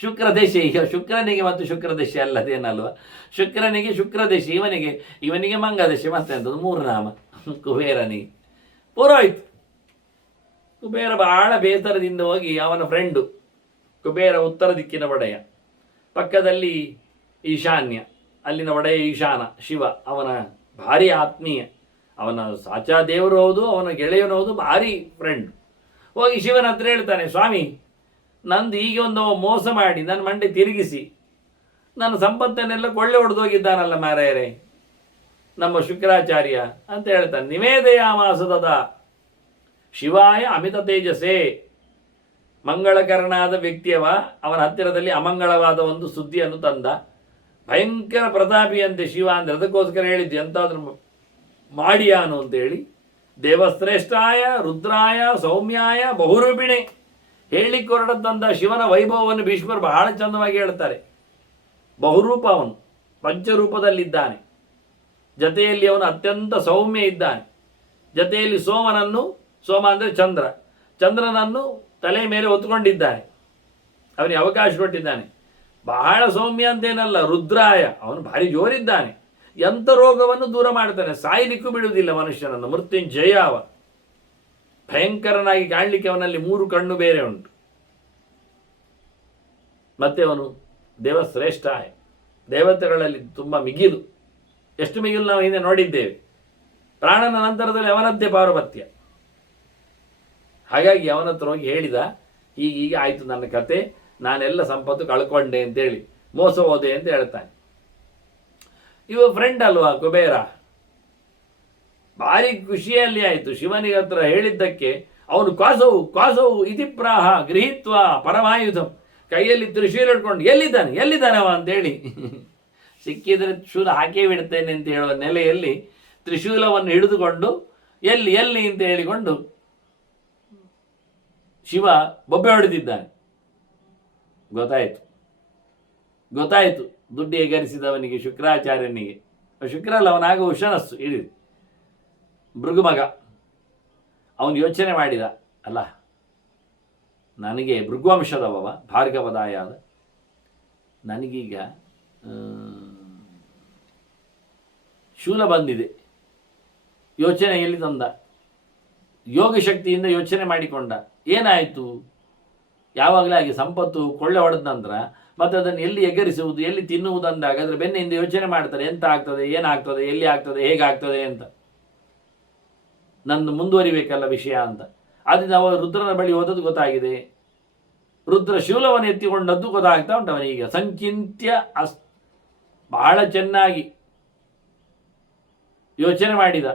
ಶುಕ್ರದಶೆ, ಈಗ ಶುಕ್ರನಿಗೆ ಮತ್ತು ಶುಕ್ರದಶೆ ಅಲ್ಲದೇನಲ್ವ, ಶುಕ್ರನಿಗೆ ಶುಕ್ರದಶೆ, ಇವನಿಗೆ ಮಂಗದಶೆ, ಮತ್ತೆ ಅಂಥದ್ದು 3 ನಾಮ ಕುಬೇರನಿಗೆ. ಪುರೋಹಿತು ಕುಬೇರ ಬಹಳ ಬೇಸರದಿಂದ ಹೋಗಿ ಅವನ ಫ್ರೆಂಡು, ಕುಬೇರ ಉತ್ತರ ದಿಕ್ಕಿನ ಒಡೆಯ, ಪಕ್ಕದಲ್ಲಿ ಈಶಾನ್ಯ, ಅಲ್ಲಿನ ಒಡೆಯ ಈಶಾನ ಶಿವ, ಅವನ ಭಾರಿ ಆತ್ಮೀಯ, ಅವನ ಸಾಚಾ ದೇವರು ಹೌದು, ಅವನ ಗೆಳೆಯನು ಹೌದು, ಭಾರಿ ಫ್ರೆಂಡ್. ಹೋಗಿ ಶಿವನ ಹತ್ರ ಹೇಳ್ತಾನೆ, ಸ್ವಾಮಿ ನಂದು ಹೀಗೆ ಒಂದು ಮೋಸ ಮಾಡಿ ನನ್ನ ಮಂಡೆ ತಿರುಗಿಸಿ ನನ್ನ ಸಂಪತ್ತನ್ನೆಲ್ಲ ಕೊಳ್ಳೆ ಹೊಡೆದೋಗಿದ್ದಾನಲ್ಲ ಮಾರಾಯರೇ ನಮ್ಮ ಶುಕ್ರಾಚಾರ್ಯ ಅಂತ ಹೇಳ್ತಾನೆ. ನಿವೇದಯಾಮಾಸದ ಶಿವಾಯ ಅಮಿತ ತೇಜಸೆ. ಮಂಗಳಕರನಾದ ವ್ಯಕ್ತಿಯವ ಅವನ ಹತ್ತಿರದಲ್ಲಿ ಅಮಂಗಳವಾದ ಒಂದು ಸುದ್ದಿಯನ್ನು ತಂದ. ಭಯಂಕರ ಪ್ರತಾಪಿಯಂತೆ ಶಿವ ಅಂದರೆ, ಅದಕ್ಕೋಸ್ಕರ ಹೇಳಿದ್ದು ಎಂತಾದ್ರೂ ಮಾಡಿಯಾನು ಅಂತೇಳಿ. ದೇವಶ್ರೇಷ್ಠಾಯ ರುದ್ರಾಯ ಸೌಮ್ಯಾಯ ಬಹುರೂಪಿಣೆ ಹೇಳಲಿಕ್ಕೆ ಹೊರಟಂದ ಶಿವನ ವೈಭವವನ್ನು ಭೀಷ್ಮರು ಬಹಳ ಚಂದವಾಗಿ ಹೇಳ್ತಾರೆ. ಬಹುರೂಪ, ಅವನು ಪಂಚರೂಪದಲ್ಲಿದ್ದಾನೆ, ಜತೆಯಲ್ಲಿ ಅವನು ಅತ್ಯಂತ ಸೌಮ್ಯ ಇದ್ದಾನೆ, ಜತೆಯಲ್ಲಿ ಸೋಮ ಅಂದರೆ ಚಂದ್ರನನ್ನು ತಲೆ ಮೇಲೆ ಹೊತ್ಕೊಂಡಿದ್ದಾನೆ, ಅವನಿಗೆ ಅವಕಾಶ ಕೊಟ್ಟಿದ್ದಾನೆ. ಬಹಳ ಸೌಮ್ಯ ಅಂತೇನಲ್ಲ, ರುದ್ರಾಯ ಅವನು ಭಾರಿ ಜೋರಿದ್ದಾನೆ, ಎಂಥ ರೋಗವನ್ನು ದೂರ ಮಾಡ್ತಾನೆ, ಸಾಯಲಿಕ್ಕೂ ಬಿಡುವುದಿಲ್ಲ ಮನುಷ್ಯನನ್ನು. ಮೃತ್ಯುಂಜಯ ಅವ, ಭಯಂಕರನಾಗಿ ಕಾಣಲಿಕ್ಕೆ ಅವನಲ್ಲಿ 3 ಕಣ್ಣು ಬೇರೆ ಉಂಟು. ಮತ್ತೆ ಅವನು ದೇವಶ್ರೇಷ್ಠ, ದೇವತೆಗಳಲ್ಲಿ ತುಂಬ ಮಿಗಿಲು. ಎಷ್ಟು ಮಿಗಿಲು ನಾವು ಹಿಂದೆ ನೋಡಿದ್ದೇವೆ. ಪ್ರಾಣನ ನಂತರದಲ್ಲಿ ಅವನದ್ದೇ ಪಾರ್ವತ್ಯ. ಹಾಗಾಗಿ ಅವನ ಹತ್ರ ಹೋಗಿ ಹೇಳಿದ, ಹೀಗೆ ಆಯಿತು ನನ್ನ ಕತೆ, ನಾನೆಲ್ಲ ಸಂಪತ್ತು ಕಳ್ಕೊಂಡೆ ಅಂತೇಳಿ, ಮೋಸ ಹೋದೆ ಅಂತ ಹೇಳ್ತಾನೆ. ಇವ ಫ್ರೆಂಡ್ ಅಲ್ವಾ ಕುಬೇರ, ಭಾರಿ ಖುಷಿಯಲ್ಲಿ ಆಯಿತು. ಶಿವನಿಗೆ ಹತ್ರ ಹೇಳಿದ್ದಕ್ಕೆ ಅವನು ಕ್ವಾಸವು ಇತಿಪ್ರಾಹ ಗೃಹೀತ್ವ ಪರಮಾಯುಧಂ, ಕೈಯಲ್ಲಿ ತ್ರಿಶೂಲ ಹಿಡ್ಕೊಂಡು ಎಲ್ಲಿದ್ದಾನವ ಅಂತೇಳಿ, ಸಿಕ್ಕಿದ್ರೆ ಶೂಲ ಹಾಕೇ ಬಿಡ್ತೇನೆ ಅಂತ ಹೇಳುವ ನೆಲೆಯಲ್ಲಿ ತ್ರಿಶೂಲವನ್ನು ಹಿಡಿದುಕೊಂಡು ಎಲ್ಲಿ ಅಂತ ಹೇಳಿಕೊಂಡು ಶಿವ ಬೊಬ್ಬೆ ಹೊಡೆದಿದ್ದಾನೆ. ಗೊತ್ತಾಯಿತು ದುಡ್ಡು ಎಗರಿಸಿದವನಿಗೆ, ಶುಕ್ರಾಚಾರ್ಯನಿಗೆ. ಶುಕ್ರ ಅಲ್ಲ, ಅವನಾಗ ಉಷನಸ್ಸು, ಇಡಿ ಭೃಗುಮಗ. ಅವನು ಯೋಚನೆ ಮಾಡಿದ, ಅಲ್ಲ ನನಗೆ ಭೃಗುವಂಶದವ, ಭಾರ್ಗವದಾಯಾದ, ನನಗೀಗ ಶೂಲ ಬಂದಿದೆ. ಯೋಚನೆ ಎಲ್ಲಿ ತಂದ? ಯೋಗ ಶಕ್ತಿಯಿಂದ ಯೋಚನೆ ಮಾಡಿಕೊಂಡ. ಏನಾಯಿತು? ಯಾವಾಗಲೇ ಆಗಿ ಸಂಪತ್ತು ಕೊಳ್ಳೆ ಹೊಡೆದ ನಂತರ ಮತ್ತು ಅದನ್ನು ಎಲ್ಲಿ ಎಗರಿಸುವುದು, ಎಲ್ಲಿ ತಿನ್ನುವುದು ಅಂದಾಗ ಅದರ ಬೆನ್ನಿಂದ ಯೋಚನೆ ಮಾಡ್ತಾರೆ, ಎಂತ ಆಗ್ತದೆ, ಏನಾಗ್ತದೆ, ಎಲ್ಲಿ ಆಗ್ತದೆ, ಹೇಗಾಗ್ತದೆ ಅಂತ. ನಂದು ಮುಂದುವರಿಬೇಕಲ್ಲ ವಿಷಯ ಅಂತ. ಆದ್ದರಿಂದ ಅವ ರುದ್ರನ ಬಳಿ ಹೋದದ್ದು ಗೊತ್ತಾಗಿದೆ, ರುದ್ರ ಶೂಲವನ್ನು ಎತ್ತಿಕೊಂಡದ್ದು ಗೊತ್ತಾಗ್ತಾ ಉಂಟು ಅವನಿಗೆ. ಸಂಚಿಂತ್ಯ ಬಹಳ ಚೆನ್ನಾಗಿ ಯೋಚನೆ ಮಾಡಿದ,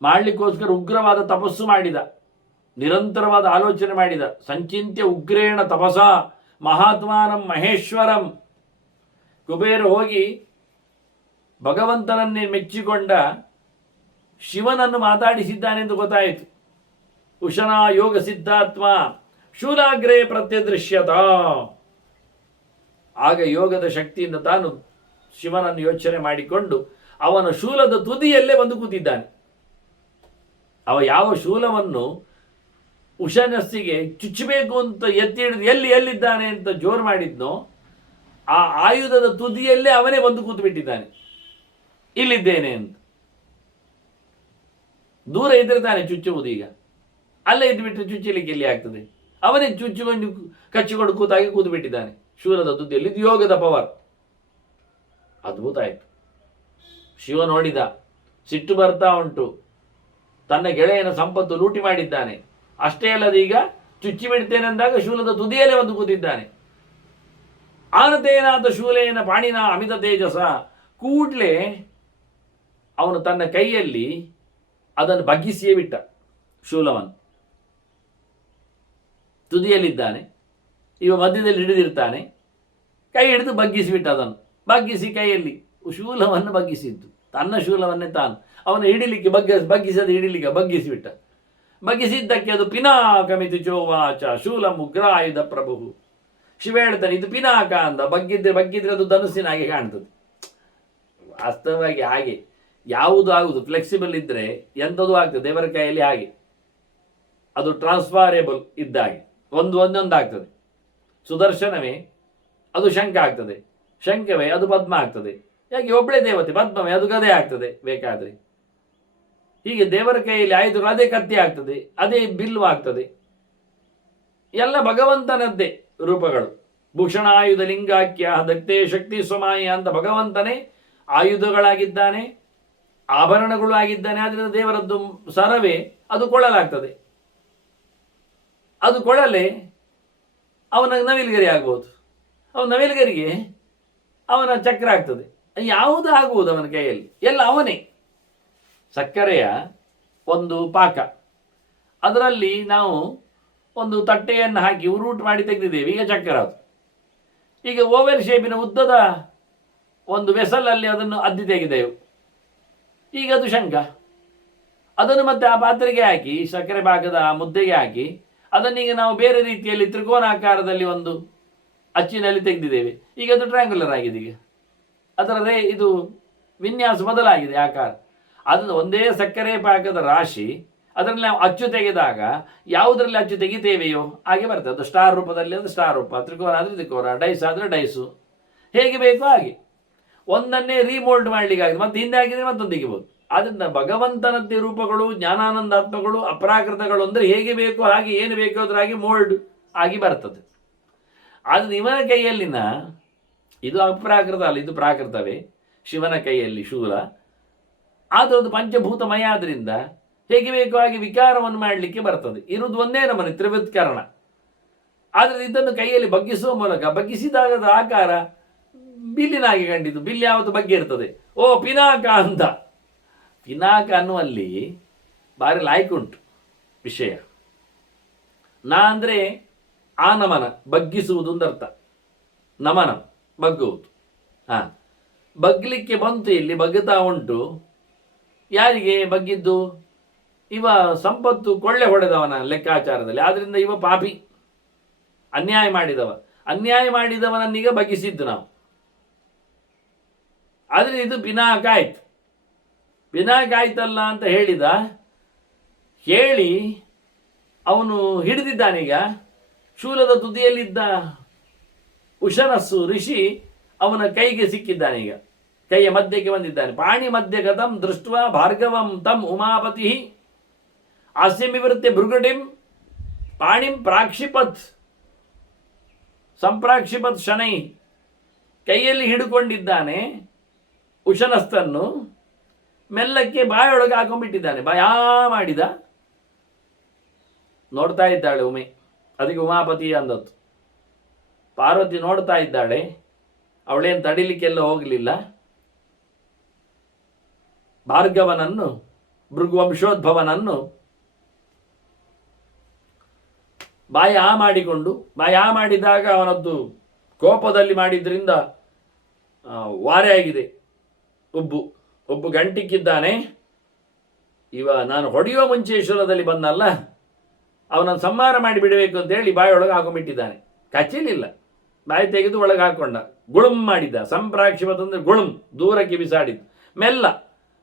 ಮಾಡಲಿಕ್ಕೋಸ್ಕರ ಉಗ್ರವಾದ ತಪಸ್ಸು ಮಾಡಿದ, ನಿರಂತರವಾದ ಆಲೋಚನೆ ಮಾಡಿದ. ಸಂಚಿಂತ್ಯ ಉಗ್ರೇಣ ತಪಸ ಮಹಾತ್ಮಾನಂ ಮಹೇಶ್ವರಂ. ಕುಬೇರ ಹೋಗಿ ಭಗವಂತನನ್ನೇ ಮೆಚ್ಚಿಕೊಂಡ ಶಿವನನ್ನು ಮಾತಾಡಿಸಿದ್ದಾನೆಂದು ಗೊತ್ತಾಯಿತು. ಉಶನಾ ಯೋಗ ಸಿದ್ಧಾತ್ಮ ಶೂಲಾಗ್ರೇ ಪ್ರತ್ಯದೃಶ್ಯತ. ಆಗ ಯೋಗದ ಶಕ್ತಿಯಿಂದ ತಾನು ಶಿವನನ್ನು ಯೋಚನೆ ಮಾಡಿಕೊಂಡು ಅವನ ಶೂಲದ ತುದಿಯಲ್ಲೇ ಬಂದು ಕೂತಿದ್ದಾನೆ. ಅವ ಯಾವ ಶೂಲವನ್ನು ಉಷನಸ್ಸಿಗೆ ಚುಚ್ಚಬೇಕು ಅಂತ ಎತ್ತಿ ಹಿಡಿದು ಎಲ್ಲಿದ್ದಾನೆ ಅಂತ ಜೋರು ಮಾಡಿದ್ನೋ ಆ ಆಯುಧದ ತುದಿಯಲ್ಲೇ ಅವನೇ ಬಂದು ಕೂತು ಬಿಟ್ಟಿದ್ದಾನೆ, ಇಲ್ಲಿದ್ದೇನೆ ಅಂತ. ದೂರ ಇದ್ರೆ ತಾನೆ ಚುಚ್ಚುವುದು, ಈಗ ಅಲ್ಲೇ ಇದ್ದುಬಿಟ್ರೆ ಚುಚ್ಚಲಿಕ್ಕೆ ಎಲ್ಲಿ ಆಗ್ತದೆ? ಅವನೇ ಚುಚ್ಚಿಕೊಂಡು ಕಚ್ಚಿಕೊಂಡು ಕೂತಾಗಿ ಕೂತು ಬಿಟ್ಟಿದ್ದಾನೆ ಶೂಲದ ತುದಿಯಲ್ಲಿ. ಇದು ಯೋಗದ ಪವರ್. ಅದ್ಭುತ ಆಯ್ತು. ಶಿವ ನೋಡಿದ, ಸಿಟ್ಟು ಬರ್ತಾ ಉಂಟು, ತನ್ನ ಗೆಳೆಯನ ಸಂಪತ್ತು ಲೂಟಿ ಮಾಡಿದ್ದಾನೆ. ಅಷ್ಟೇ ಅಲ್ಲದೆ ಈಗ ಚುಚ್ಚಿ ಬಿಡ್ತೇನೆ ಅಂದಾಗ ಶೂಲದ ತುದಿಯಲ್ಲೇ ಒಂದು ಕೂತಿದ್ದಾನೆ. ಆನತೇನಾದ ಶೂಲೇನ ಪಾಣಿನ ಅಮಿತ ತೇಜಸ, ಕೂಡ್ಲೆ ಅವನು ತನ್ನ ಕೈಯಲ್ಲಿ ಅದನ್ನು ಬಗ್ಗಿಸಿಯೇ ಬಿಟ್ಟ. ಶೂಲವನ್ನು ತುದಿಯಲ್ಲಿದ್ದಾನೆ, ಇವ ಮಧ್ಯದಲ್ಲಿ ಹಿಡಿದಿರ್ತಾನೆ, ಕೈ ಹಿಡಿದು ಬಗ್ಗಿಸಿಬಿಟ್ಟ. ಅದನ್ನು ಬಗ್ಗಿಸಿ ಕೈಯಲ್ಲಿ ಶೂಲವನ್ನು ಬಗ್ಗಿಸಿದ್ದು, ತನ್ನ ಶೂಲವನ್ನೇ ತಾನು ಅವನು ಹಿಡಿಲಿಕ್ಕೆ ಬಗ್ಗಿಸದ ಹಿಡಿಲಿಕ್ಕೆ ಬಗ್ಗಿಸಿಬಿಟ್ಟ. ಬಗ್ಗಿಸಿದ್ದಕ್ಕೆ ಅದು ಪಿನಾಕಮಿತಿ ಚೋವಾಚ ಶೂಲ ಮುಗ್ರಾಯುಧ ಪ್ರಭು. ಶಿವ ಹೇಳ್ತಾನೆ, ಇದು ಪಿನಾಕ ಅಂದ. ಬಗ್ಗಿದ್ರೆ ಅದು ಧನುಸ್ಸಿನ ಹಾಗೆ ಕಾಣ್ತದೆ. ವಾಸ್ತವವಾಗಿ ಹಾಗೆ ಯಾವುದು ಆಗುದು ಫ್ಲೆಕ್ಸಿಬಲ್ ಇದ್ದರೆ ಎಂಥದ್ದು ಆಗ್ತದೆ. ದೇವರ ಕೈಯಲ್ಲಿ ಹಾಗೆ ಅದು ಟ್ರಾನ್ಸ್ಫಾರೇಬಲ್ ಇದ್ದಾಗೆ ಒಂದೊಂದು ಆಗ್ತದೆ. ಸುದರ್ಶನವೇ ಅದು ಶಂಖ ಆಗ್ತದೆ, ಶಂಖವೇ ಅದು ಪದ್ಮ ಆಗ್ತದೆ. ಯಾಕೆ ಒಬ್ಬಳೇ ದೇವತೆ, ಪದ್ಮವೇ ಅದು ಗದೆ ಆಗ್ತದೆ ಬೇಕಾದರೆ. ಹೀಗೆ ದೇವರ ಕೈಯಲ್ಲಿ ಆಯುಧಗಳು ಅದೇ ಕತ್ತಿ ಆಗ್ತದೆ, ಅದೇ ಬಿಲ್ಲು ಆಗ್ತದೆ. ಎಲ್ಲ ಭಗವಂತನದ್ದೇ ರೂಪಗಳು. ಭೂಷಣ ಆಯುಧ ಲಿಂಗಾಖ್ಯ ದಕ್ತೆ ಶಕ್ತಿ ಸ್ವಮಾಯ ಅಂತ ಭಗವಂತನೇ ಆಯುಧಗಳಾಗಿದ್ದಾನೆ, ಆಭರಣಗಳು ಆಗಿದ್ದಾನೆ. ಆದ್ದರಿಂದ ದೇವರದ್ದು ಸರವೇ ಅದು ಕೊಳಲಾಗ್ತದೆ. ಅದು ಕೊಳಲೆ ಅವನ ನವಿಲುಗರಿ ಆಗ್ಬೋದು, ಅವನ ನವಿಲುಗರಿಗೆ ಅವನ ಚಕ್ರ ಆಗ್ತದೆ. ಯಾವುದು ಆಗುವುದು ಅವನ ಕೈಯಲ್ಲಿ, ಎಲ್ಲ ಅವನೇ. ಸಕ್ಕರೆಯ ಒಂದು ಪಾಕ, ಅದರಲ್ಲಿ ನಾವು ಒಂದು ತಟ್ಟೆಯನ್ನು ಹಾಕಿ ಉರುಟು ಮಾಡಿ ತೆಗೆದಿದ್ದೇವೆ, ಈಗ ಚಕ್ರ ಅದು. ಈಗ ಓವೆಲ್ ಶೇಪಿನ ಉದ್ದದ ಒಂದು ವೆಸಲಲ್ಲಿ ಅದನ್ನು ಅದ್ದಿ ತೆಗೆದೆವು, ಈಗ ಅದು ಶಂಖ. ಅದನ್ನು ಮತ್ತೆ ಆ ಪಾತ್ರೆಗೆ ಹಾಕಿ ಸಕ್ಕರೆ ಪಾಕದ ಮುದ್ದೆಗೆ ಹಾಕಿ ಅದನ್ನೀಗ ನಾವು ಬೇರೆ ರೀತಿಯಲ್ಲಿ ತ್ರಿಕೋನಾಕಾರದಲ್ಲಿ ಒಂದು ಅಚ್ಚಿನಲ್ಲಿ ತೆಗೆದಿದ್ದೇವೆ, ಈಗ ಅದು ಟ್ರ್ಯಾಂಗ್ಯುಲರ್ ಆಗಿದೆ. ಈಗ ಅದರ ಇದು ವಿನ್ಯಾಸ ಬದಲಾಗಿದೆ, ಆಕಾರ. ಅದನ್ನು ಒಂದೇ ಸಕ್ಕರೆ ಪಾಕದ ರಾಶಿ, ಅದರಲ್ಲಿ ನಾವು ಅಚ್ಚು ತೆಗೆದಾಗ ಯಾವುದರಲ್ಲಿ ಅಚ್ಚು ತೆಗಿತೇವೆಯೋ ಹಾಗೆ ಬರ್ತದೆ. ಅದು ಸ್ಟಾರ್ ರೂಪದಲ್ಲಿ ಅದು ಸ್ಟಾರ್ ರೂಪ, ತ್ರಿಕೋನ ಆದರೆ ತ್ರಿಕೋನ, ಡೈಸ್ ಆದರೆ ಡೈಸು, ಹೇಗೆ ಬೇಕೋ ಹಾಗೆ ಒಂದನ್ನೇ ರೀಮೋಲ್ಡ್ ಮಾಡಲಿಕ್ಕೆ ಆಗಿದೆ. ಮತ್ತೆ ಹಿಂದೆ ಹಾಕಿದರೆ ಮತ್ತೊಂದು ತೆಗಿಬೋದು. ಆದ್ದರಿಂದ ಭಗವಂತನದ್ದೇ ರೂಪಗಳು, ಜ್ಞಾನಾನಂದಾತ್ಮಗಳು, ಅಪ್ರಾಕೃತಗಳು ಅಂದರೆ ಹೇಗೆ ಬೇಕೋ ಹಾಗೆ, ಏನು ಬೇಕೋ ಅದರಾಗಿ ಮೋಲ್ಡ್ ಆಗಿ ಬರ್ತದೆ. ಆದರೆ ಇವನ ಕೈಯಲ್ಲಿನ ಇದು ಅಪ್ರಾಕೃತ ಅಲ್ಲ, ಇದು ಪ್ರಾಕೃತವೇ. ಶಿವನ ಕೈಯಲ್ಲಿ ಶೂಲ, ಆದರೆ ಅದು ಪಂಚಭೂತಮಯ ಆದ್ರಿಂದ ಹೇಗೆ ಬೇಕೋ ಹಾಗೆ ವಿಕಾರವನ್ನು ಮಾಡಲಿಕ್ಕೆ ಬರ್ತದೆ. ಇರುವುದು ಒಂದೇ ನಮನೆ ತ್ರಿವೃತ್ಕರಣ. ಆದರೆ ಇದನ್ನು ಕೈಯಲ್ಲಿ ಬಗ್ಗಿಸುವ ಮೂಲಕ ಬಗ್ಗಿಸಿದಾಗದ ಆಕಾರ ಬಿಲ್ಲಿನಾಗಿ ಕಂಡಿದ್ದು. ಬಿಲ್ ಯಾವತ್ತು ಬಗ್ಗೆ ಇರ್ತದೆ. ಓ ಪಿನಾಕ ಅಂತ. ಪಿನಾಕ ಅನ್ನುವಲ್ಲಿ ಭಾರಿ ಲಾಯ್ಕುಂಟು ವಿಷಯ. ನಾ ಅಂದರೆ ಆ ನಮನ, ಬಗ್ಗಿಸುವುದು ಅಂದರ್ಥ. ನಮನ ಬಗ್ಗುವುದು. ಬಗ್ಗಲಿಕ್ಕೆ ಬಂತು, ಇಲ್ಲಿ ಬಗ್ಗುತ್ತಾ ಉಂಟು. ಯಾರಿಗೆ ಬಗ್ಗಿದ್ದು? ಇವ ಸಂಪತ್ತು ಕೊಳ್ಳೆ ಹೊಡೆದವನ ಲೆಕ್ಕಾಚಾರದಲ್ಲಿ. ಆದ್ದರಿಂದ ಇವ ಪಾಪಿ, ಅನ್ಯಾಯ ಮಾಡಿದವ. ಅನ್ಯಾಯ ಮಾಡಿದವನನ್ನೀಗ ಬಗ್ಗಿಸಿದ್ದು ನಾವು. ಆದರೆ ಇದು ಪಿನಾಕ ಆಯ್ತು. ಪಿನಾಕ ಆಯ್ತಲ್ಲ ಅಂತ ಹೇಳಿ ಅವನು ಹಿಡಿದಿದ್ದಾನೀಗ. ಶೂಲದ ತುದಿಯಲ್ಲಿದ್ದ ಉಷನಸ್ಸು ಋಷಿ ಅವನ ಕೈಗೆ ಸಿಕ್ಕಿದ್ದಾನೀಗ, ಕೈಯ ಮಧ್ಯಕ್ಕೆ ಬಂದಿದ್ದಾನೆ. ಪಾಣಿ ಮಧ್ಯಗತಂ ದೃಷ್ಟ ಭಾರ್ಗವಂ ತಂ ಉಮಾಪತಿ ಹಾಸ್ಯಮಿವೃತ್ಯ ಭೃಗುಟಿಂ ಪಾಣಿಂ ಪ್ರಾಕ್ಷಿಪತ್ ಸಂಪ್ರಾಕ್ಷಿಪತ್ ಶನೈ. ಕೈಯಲ್ಲಿ ಹಿಡ್ಕೊಂಡಿದ್ದಾನೆ ಉಷನಸ್ತನ್ನು, ಮೆಲ್ಲಕ್ಕೆ ಬಾಯೊಳಗೆ ಹಾಕೊಂಡ್ಬಿಟ್ಟಿದ್ದಾನೆ. ಬಾಯಾ ಮಾಡಿದ. ನೋಡ್ತಾ ಇದ್ದಾಳೆ ಉಮೆ, ಅದಕ್ಕೆ ಉಮಾಪತಿ ಅಂದದ್ದು. ಪಾರ್ವತಿ ನೋಡ್ತಾ ಇದ್ದಾಳೆ, ಅವಳೇನು ತಡಿಲಿಕ್ಕೆಲ್ಲ ಹೋಗಲಿಲ್ಲ. ಭಾರ್ಗವನನ್ನು, ಭೃಗುವಂಶೋದ್ಭವನನ್ನು ಬಾಯಿ ಮಾಡಿಕೊಂಡು, ಬಾಯಿ ಮಾಡಿದಾಗ ಅವನದ್ದು ಕೋಪದಲ್ಲಿ ಮಾಡಿದ್ರಿಂದ ವಾರೆ ಆಗಿದೆ. ಒಬ್ಬ ಗಂಟಿಕ್ಕಿದ್ದಾನೆ. ಇವ ನಾನು ಹೊಡೆಯುವ ಮುಂಚೆ ಶೂಲದಲ್ಲಿ ಬಂದಲ್ಲ, ಅವನನ್ನು ಸಂಹಾರ ಮಾಡಿಬಿಡಬೇಕು ಅಂತೇಳಿ ಬಾಯೊಳಗೆ ಹಾಕೊಂಡ್ಬಿಟ್ಟಿದ್ದಾನೆ. ಕಚ್ಚಲಿಲ್ಲ, ಬಾಯಿ ತೆಗೆದು ಒಳಗೆ ಹಾಕೊಂಡ, ಗುಳುಂ ಮಾಡಿದ್ದ. ಸಂಪ್ರಾಕ್ಷಿಪತ್ ಅಂದರೆ ಗುಳುಂ, ದೂರಕ್ಕೆ ಬಿಸಾಡಿದ್ದು. ಮೆಲ್ಲ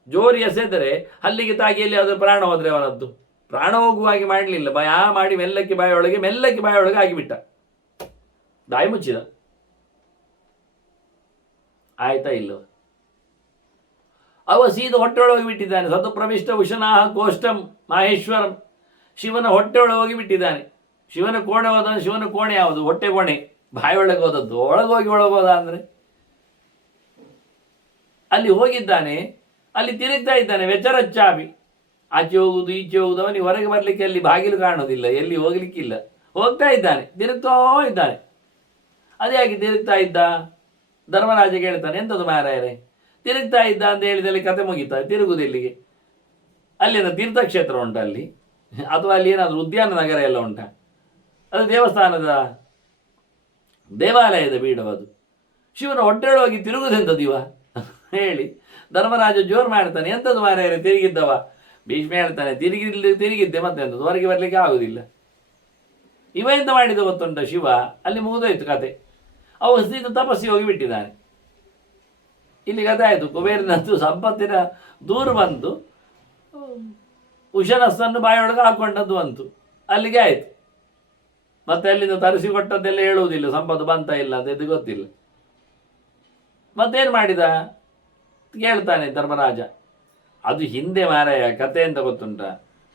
ಜೋರು ಎಸೆದರೆ ಅಲ್ಲಿಗೆ ತಾಗಿಯಲ್ಲಿ ಅದು ಪ್ರಾಣ ಹೋದರೆ ಅವನದ್ದು. ಪ್ರಾಣ ಹೋಗುವಾಗಿ ಮಾಡಲಿಲ್ಲ, ಮಾಡಿ ಮೆಲ್ಲಕ್ಕೆ ಬಾಯೊಳಗೆ ಆಗಿಬಿಟ್ಟ, ಬಾಯಿ ಮುಚ್ಚಿದ. ಆಯ್ತಾ ಇಲ್ಲವ? ಅವ ಸೀದ ಹೊಟ್ಟೆಯೊಳಗೆ ಬಿಟ್ಟಿದ್ದಾನೆ. ಸತು ಪ್ರವಿಷ್ಟ ಉಶನಾಹ ಕೋಷ್ಟಂ ಮಾಹೇಶ್ವರಂ. ಶಿವನ ಹೊಟ್ಟೆಯೊಳಗೆ ಹೋಗಿ ಬಿಟ್ಟಿದ್ದಾನೆ. ಶಿವನ ಕೋಣೆ ಹೋದ. ಶಿವನ ಕೋಣೆ ಯಾವುದು? ಹೊಟ್ಟೆ ಕೋಣೆ. ಬಾಯೊಳಗೆ ಹೋದದ್ದು. ಒಳಗೋಗಿ ಒಳಗೋದ ಅಂದರೆ ಅಲ್ಲಿ ಹೋಗಿದ್ದಾನೆ. ಅಲ್ಲಿ ತಿರುಗ್ತಾ ಇದ್ದಾನೆ. ವೆಚ್ಚರಚ್ಚಾಪಿ. ಆಚೆ ಹೋಗುದು ಈಚೆ ಹೋಗುದು. ಅವನಿಗೆ ಹೊರಗೆ ಬರಲಿಕ್ಕೆ ಅಲ್ಲಿ ಬಾಗಿಲು ಕಾಣೋದಿಲ್ಲ, ಎಲ್ಲಿ ಹೋಗ್ಲಿಕ್ಕಿಲ್ಲ. ಹೋಗ್ತಾ ಇದ್ದಾನೆ, ತಿರುಗ್ತಾ ಇದ್ದಾನೆ. ಅದೇ ಯಾಕೆ ತಿರುಗ್ತಾ ಇದ್ದ? ಧರ್ಮರಾಜ ಹೇಳ್ತಾನೆ, ಎಂಥದ್ದು ಮಾರಾಯರೆ ತಿರುಗ್ತಾ ಇದ್ದ ಅಂತ ಹೇಳಿದಲ್ಲಿ ಕತೆ ಮುಗೀತಾ? ತಿರುಗುದಿಲ್ಲಿಗೆ? ಅಲ್ಲಿನ ತೀರ್ಥಕ್ಷೇತ್ರ ಉಂಟ ಅಲ್ಲಿ, ಅಥವಾ ಅಲ್ಲಿ ಏನಾದರೂ ಉದ್ಯಾನ ನಗರ ಎಲ್ಲ ಉಂಟ? ಅದು ದೇವಸ್ಥಾನದ ದೇವಾಲಯದ ಬೀಡವದು. ಶಿವನ ಹೊಟ್ಟೆಯೊಳಗೆ ತಿರುಗುದೆಂಥದಿವ ಹೇಳಿ ಧರ್ಮರಾಜ ಜೋರು ಮಾಡ್ತಾನೆ. ಎಂಥದ್ದು ಮಾರಾಯರೆ ತಿರುಗಿದ್ದವ? ಭೀಷ್ಮ ಹೇಳ್ತಾನೆ, ತಿರುಗಿದ್ದೆ ಮತ್ತೆ ಎಂಥದ್ದು, ಹೊರಗೆ ಬರಲಿಕ್ಕೆ ಆಗುದಿಲ್ಲ. ಇವ ಎಂತ ಮಾಡಿದ ಗೊತ್ತುಂಟ ಶಿವ? ಅಲ್ಲಿ ಮುಗಿದೋಯ್ತು ಕತೆ. ಅವ ಸ್ಥಿತ ತಪಸ್ಸಿಗೆ ಹೋಗಿ ಬಿಟ್ಟಿದ್ದಾನೆ. ಇಲ್ಲಿ ಕಥೆ ಆಯಿತು. ಕುಬೇರನದ್ದು ಸಂಪತ್ತಿನ ದೂರು ಬಂತು, ಉಶನಸ್ಸನ್ನು ಬಾಯೊಳಗೆ ಹಾಕೊಂಡದ್ದು ಬಂತು, ಅಲ್ಲಿಗೆ ಆಯಿತು. ಮತ್ತೆ ಅಲ್ಲಿಂದ ತರಿಸಿಕೊಟ್ಟದ್ದೆಲ್ಲ ಹೇಳುವುದಿಲ್ಲ, ಸಂಪತ್ತು ಬಂತ ಇಲ್ಲ ಅಂತ ಇದು ಗೊತ್ತಿಲ್ಲ. ಮತ್ತೇನು ಮಾಡಿದ ಕೇಳ್ತಾನೆ ಧರ್ಮರಾಜ. ಅದು ಹಿಂದೆ ಮಾರಾಯ ಕತೆ ಅಂತ ಗೊತ್ತುಂಟ.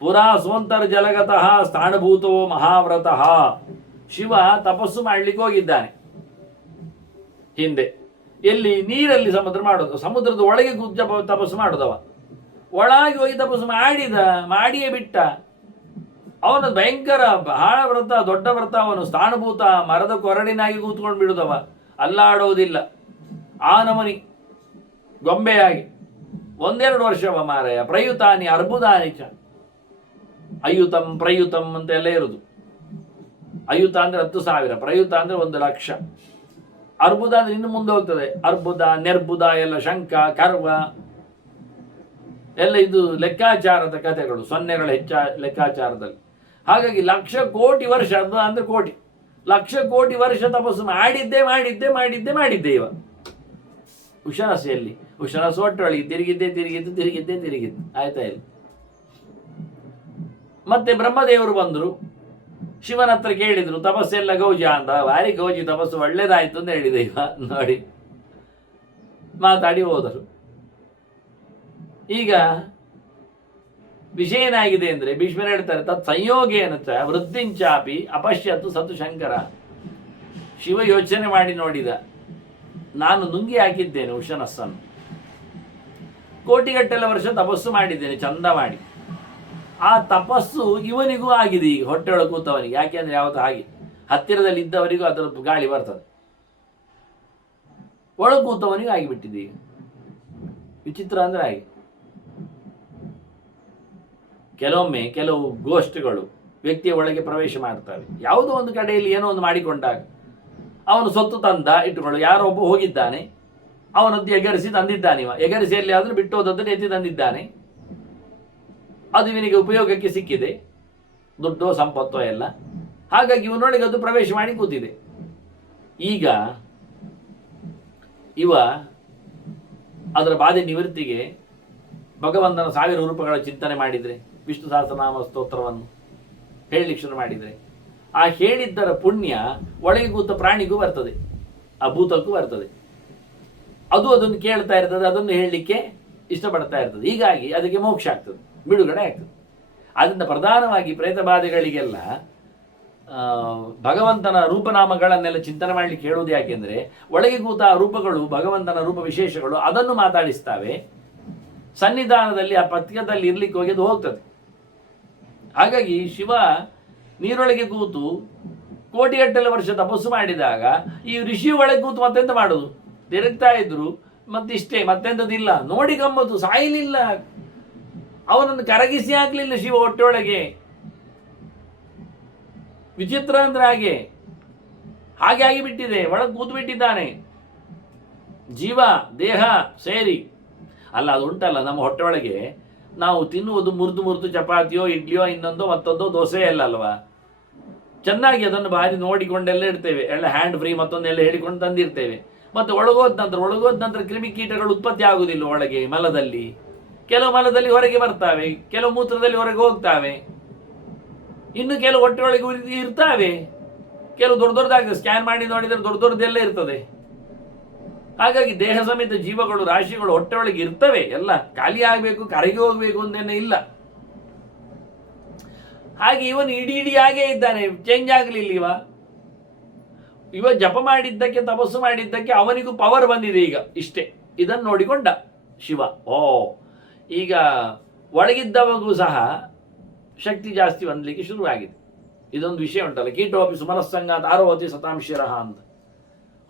ಪುರಾ ಸೋಂತರ್ ಜಲಗತಃ ಸ್ಥಾನಭೂತೋ ಮಹಾವ್ರತಃ. ಶಿವ ತಪಸ್ಸು ಮಾಡಲಿಕ್ಕೆ ಹೋಗಿದ್ದಾನೆ ಹಿಂದೆ. ಎಲ್ಲಿ? ನೀರಲ್ಲಿ ಸಮುದ್ರದ ಒಳಗೆ ತಪಸ್ಸು ಮಾಡೋದವ. ಒಳಗೆ ಹೋಗಿ ತಪಸ್ಸು ಮಾಡಿಯೇ ಬಿಟ್ಟ. ಅವನ ಭಯಂಕರ ಬಹಳ ವ್ರತ, ದೊಡ್ಡ ವ್ರತ. ಅವನು ಸ್ಥಾನಭೂತ, ಮರದ ಕೊರಡಿನಾಗಿ ಕೂತ್ಕೊಂಡು ಬಿಡುದವ, ಅಲ್ಲಾಡೋದಿಲ್ಲ. ಆ ನಮನಿ ಗೊಂಬೆಯಾಗಿ 1-2 ವರ್ಷವ ಮಾರಾಯ. ಪ್ರಯುತಾನಿ ಅರ್ಬುದಾನಿ ಚ. ಅಯುತಂ ಪ್ರಯುತಂ ಅಂತೆಲ್ಲ ಇರುದು. ಅಯುತ ಅಂದ್ರೆ 10,000, ಪ್ರಯುತ ಅಂದ್ರೆ 1,00,000, ಅರ್ಬುದ ಅಂದ್ರೆ ಇನ್ನು ಮುಂದೆ ಹೋಗ್ತದೆ. ಅರ್ಬುದ, ನೆರ್ಬುದ ಎಲ್ಲ, ಶಂಕ, ಕರ್ವ ಎಲ್ಲ ಇದು ಲೆಕ್ಕಾಚಾರದ ಕಥೆಗಳು, ಸೊನ್ನೆಗಳ ಲೆಕ್ಕಾಚಾರದಲ್ಲಿ. ಹಾಗಾಗಿ 1,00,000 ಕೋಟಿ ವರ್ಷ, ಅದು ಅಂದ್ರೆ ಕೋಟಿ, 1,00,000 ಕೋಟಿ ವರ್ಷ ತಪಸ್ಸು ಮಾಡಿದ್ದೆ ಇವ ಉಶನಸೆಯಲ್ಲಿ. ಉಶನಸು ಒಟ್ಟೊಳಗೆ ತಿರುಗಿದ್ದೆ. ಆಯ್ತಾ ಇಲ್ಲ? ಮತ್ತೆ ಬ್ರಹ್ಮದೇವರು ಬಂದರು, ಶಿವನ ಹತ್ರ ಕೇಳಿದ್ರು, ತಪಸ್ಸೆಲ್ಲ ಗೌಜ ಅಂತ. ಭಾರಿ ಗೌಜಿ ತಪಸ್ಸು, ಒಳ್ಳೇದಾಯ್ತು ಅಂತ ಹೇಳಿದೆ ಇವ. ನೋಡಿ, ಮಾತಾಡಿ ಹೋದರು. ಈಗ ವಿಷಯ ಏನಾಗಿದೆ ಅಂದ್ರೆ, ಭೀಷ್ಮರು ಹೇಳ್ತಾರೆ, ತತ್ ಸಂಯೋಗೇನ ಚ ವೃದ್ಧಿಂಚಾಪಿ ಅಪಶ್ಯತ್ತು ಸತು ಶಂಕರ. ಶಿವ ಯೋಚನೆ ಮಾಡಿ ನೋಡಿದ, ನಾನು ನುಂಗಿ ಹಾಕಿದ್ದೇನೆ ಉಶನಸ್ಸನ್ನು, ಕೋಟಿಗಟ್ಟಲೆ ವರ್ಷ ತಪಸ್ಸು ಮಾಡಿದ್ದೇನೆ ಚಂದ ಮಾಡಿ. ಆ ತಪಸ್ಸು ಇವನಿಗೂ ಆಗಿದೆ ಈಗ, ಹೊಟ್ಟೆಯೊಳಗೆ ಕೂತವನಿಗೆ. ಯಾಕೆಂದ್ರೆ ಯಾವತ್ತು ಹಾಗೆ ಹತ್ತಿರದಲ್ಲಿ ಇದ್ದವರಿಗೂ ಅದರ ಗಾಳಿ ಬರ್ತದೆ, ಒಳಗೆ ಕೂತವನಿಗೂ ಆಗಿಬಿಟ್ಟಿದೆ ಈಗ. ವಿಚಿತ್ರ ಅಂದ್ರೆ ಹಾಗೆ. ಕೆಲವೊಮ್ಮೆ ಕೆಲವು ಗೋಷ್ಠಿಗಳು ವ್ಯಕ್ತಿಯ ಒಳಗೆ ಪ್ರವೇಶ ಮಾಡ್ತವೆ. ಯಾವುದೋ ಒಂದು ಕಡೆಯಲ್ಲಿ ಏನೋ ಒಂದು ಮಾಡಿಕೊಂಡಾಗ, ಅವನು ಸೊತ್ತು ತಂದ ಇಟ್ಟುಕೊಳ್ಳು, ಯಾರೋ ಒಬ್ಬ ಹೋಗಿದ್ದಾನೆ, ಅವನದ್ದು ಎಗರಿಸಿ ತಂದಿದ್ದಾನೆ. ಇವ ಎಗರಿಸಿ ಎಲ್ಲಿ ಆದರೂ ಬಿಟ್ಟು ಹೋದದ್ದನ್ನು ಎತ್ತಿ ತಂದಿದ್ದಾನೆ. ಅದು ಇವನಿಗೆ ಉಪಯೋಗಕ್ಕೆ ಸಿಕ್ಕಿದೆ, ದುಡ್ಡೋ ಸಂಪತ್ತೋ ಎಲ್ಲ. ಹಾಗಾಗಿ ಇವನೊಳಗೆ ಅದು ಪ್ರವೇಶ ಮಾಡಿ ಕೂತಿದೆ. ಈಗ ಇವ ಅದರ ಬಾಧೆ ನಿವೃತ್ತಿಗೆ ಭಗವಂತನ 1000 ರೂಪಗಳ ಚಿಂತನೆ ಮಾಡಿದರೆ, ವಿಷ್ಣು ಸಹಸ್ರನಾಮ ಸ್ತೋತ್ರವನ್ನು ಹೇಳಲಿಕ್ಕೆ ಶುರು ಮಾಡಿದರೆ, ಆ ಹೇಳಿದ್ದರ ಪುಣ್ಯ ಒಳಗೆ ಕೂತ ಪ್ರಾಣಿಗೂ ಬರ್ತದೆ, ಆ ಭೂತಕ್ಕೂ ಬರ್ತದೆ. ಅದು ಅದನ್ನು ಕೇಳ್ತಾ ಇರ್ತದೆ, ಅದನ್ನು ಹೇಳಲಿಕ್ಕೆ ಇಷ್ಟಪಡ್ತಾ ಇರ್ತದೆ. ಹೀಗಾಗಿ ಅದಕ್ಕೆ ಮೋಕ್ಷ ಆಗ್ತದೆ, ಬಿಡುಗಡೆ ಆಗ್ತದೆ. ಆದ್ದರಿಂದ ಪ್ರಧಾನವಾಗಿ ಪ್ರೇತ ಬಾಧೆಗಳಿಗೆಲ್ಲ ಭಗವಂತನ ರೂಪನಾಮಗಳನ್ನೆಲ್ಲ ಚಿಂತನೆ ಮಾಡಲಿಕ್ಕೆ ಹೇಳುವುದು. ಯಾಕೆಂದರೆ ಒಳಗೆ ಕೂತ ಆ ರೂಪಗಳು, ಭಗವಂತನ ರೂಪ ವಿಶೇಷಗಳು ಅದನ್ನು ಮಾತಾಡಿಸ್ತವೆ. ಸನ್ನಿಧಾನದಲ್ಲಿ ಆ ಪಥ್ಯದಲ್ಲಿ ಇರ್ಲಿಕ್ಕೆ ಹೋಗಿ ಅದು ಹೋಗ್ತದೆ. ಹಾಗಾಗಿ ಶಿವ ನೀರೊಳಗೆ ಕೂತು ಕೋಟಿಗಟ್ಟಲೆ ವರ್ಷ ತಪಸ್ಸು ಮಾಡಿದಾಗ ಈ ಋಷಿ ಒಳಗೆ ಕೂತು ಮತ್ತೆಂತ ಮಾಡೋದು? ತಿರುಗ್ತಾ ಇದ್ರು, ಮತ್ತಿಷ್ಟೇ, ಮತ್ತೆಂಥದ್ದಿಲ್ಲ. ನೋಡಿ ಗಮ್ಮತ್ತು, ಸಾಯಲಿಲ್ಲ, ಅವನನ್ನು ಕರಗಿಸಿ ಹಾಕಲಿಲ್ಲ ಶಿವ ಹೊಟ್ಟೆಯೊಳಗೆ. ವಿಚಿತ್ರ ಅಂದ್ರೆ ಹಾಗೆ ಆಗಿಬಿಟ್ಟಿದೆ, ಒಳಗೆ ಕೂತು ಬಿಟ್ಟಿದ್ದಾನೆ. ಜೀವ ದೇಹ ಸೇರಿ ಅಲ್ಲ. ಅದು ಉಂಟಲ್ಲ ನಮ್ಮ ಹೊಟ್ಟೆಯೊಳಗೆ, ನಾವು ತಿನ್ನುವುದು ಮುರಿದು ಚಪಾತಿಯೋ ಇಡ್ಲಿಯೋ ಇನ್ನೊಂದೋ ಮತ್ತೊಂದೋ ದೋಸೆ ಎಲ್ಲ ಅಲ್ವಾ. ಚೆನ್ನಾಗಿ ಅದನ್ನು ಭಾರಿ ನೋಡಿಕೊಂಡೆಲ್ಲ ಇಡ್ತೇವೆ, ಎಲ್ಲ ಹ್ಯಾಂಡ್ ಫ್ರೀ ಮತ್ತೊಂದೆಲ್ಲ ಹೇಳಿಕೊಂಡು ತಂದಿರ್ತೇವೆ. ಮತ್ತು ಒಳಗೋದ ನಂತರ ಕ್ರಿಮಿಕೀಟಗಳು ಉತ್ಪತ್ತಿ ಆಗುವುದಿಲ್ಲ ಒಳಗೆ ಮಲದಲ್ಲಿ. ಕೆಲವು ಮಲದಲ್ಲಿ ಹೊರಗೆ ಬರ್ತವೆ, ಕೆಲವು ಮೂತ್ರದಲ್ಲಿ ಹೊರಗೆ ಹೋಗ್ತಾವೆ. ಇನ್ನು ಕೆಲವು ಹೊಟ್ಟೆಯೊಳಗೆ ಇರ್ತಾವೆ, ಕೆಲವು ದೊಡ್ಡ ದೊಡ್ಡದಾಗ್ತದೆ, ಸ್ಕ್ಯಾನ್ ಮಾಡಿ ನೋಡಿದರೆ ದೊಡ್ಡ ದೊಡ್ಡದೆಲ್ಲ ಇರ್ತದೆ. ಹಾಗಾಗಿ ದೇಹ ಸಮೇತ ಜೀವಗಳು ರಾಶಿಗಳು ಹೊಟ್ಟೆಯೊಳಗೆ ಇರ್ತವೆ, ಎಲ್ಲ ಖಾಲಿ ಆಗಬೇಕು ಕರಗಿ ಹೋಗ್ಬೇಕು ಅಂತೇನೆ ಇಲ್ಲ. ಹಾಗೆ ಇವನು ಇಡೀ ಆಗೇ ಇದ್ದಾನೆ, ಚೇಂಜ್ ಆಗಲಿಲ್ಲ. ಇವ ಜಪ ಮಾಡಿದ್ದಕ್ಕೆ ತಪಸ್ಸು ಮಾಡಿದ್ದಕ್ಕೆ ಅವನಿಗೂ ಪವರ್ ಬಂದಿದೆ ಈಗ, ಇಷ್ಟೇ. ಇದನ್ನು ನೋಡಿಕೊಂಡ ಶಿವ, ಓ ಈಗ ಒಳಗಿದ್ದವಗೂ ಸಹ ಶಕ್ತಿ ಜಾಸ್ತಿ ಬಂದಲಿಕ್ಕೆ ಶುರುವಾಗಿದೆ. ಇದೊಂದು ವಿಷಯ ಉಂಟಲ್ಲ, ಕೀಟೋಪಿ ಸುಮನಸ್ಸಂಗಾತ್ ಆರೋಹತಿ ಸತಾಂಶಿರಹ ಅಂತ.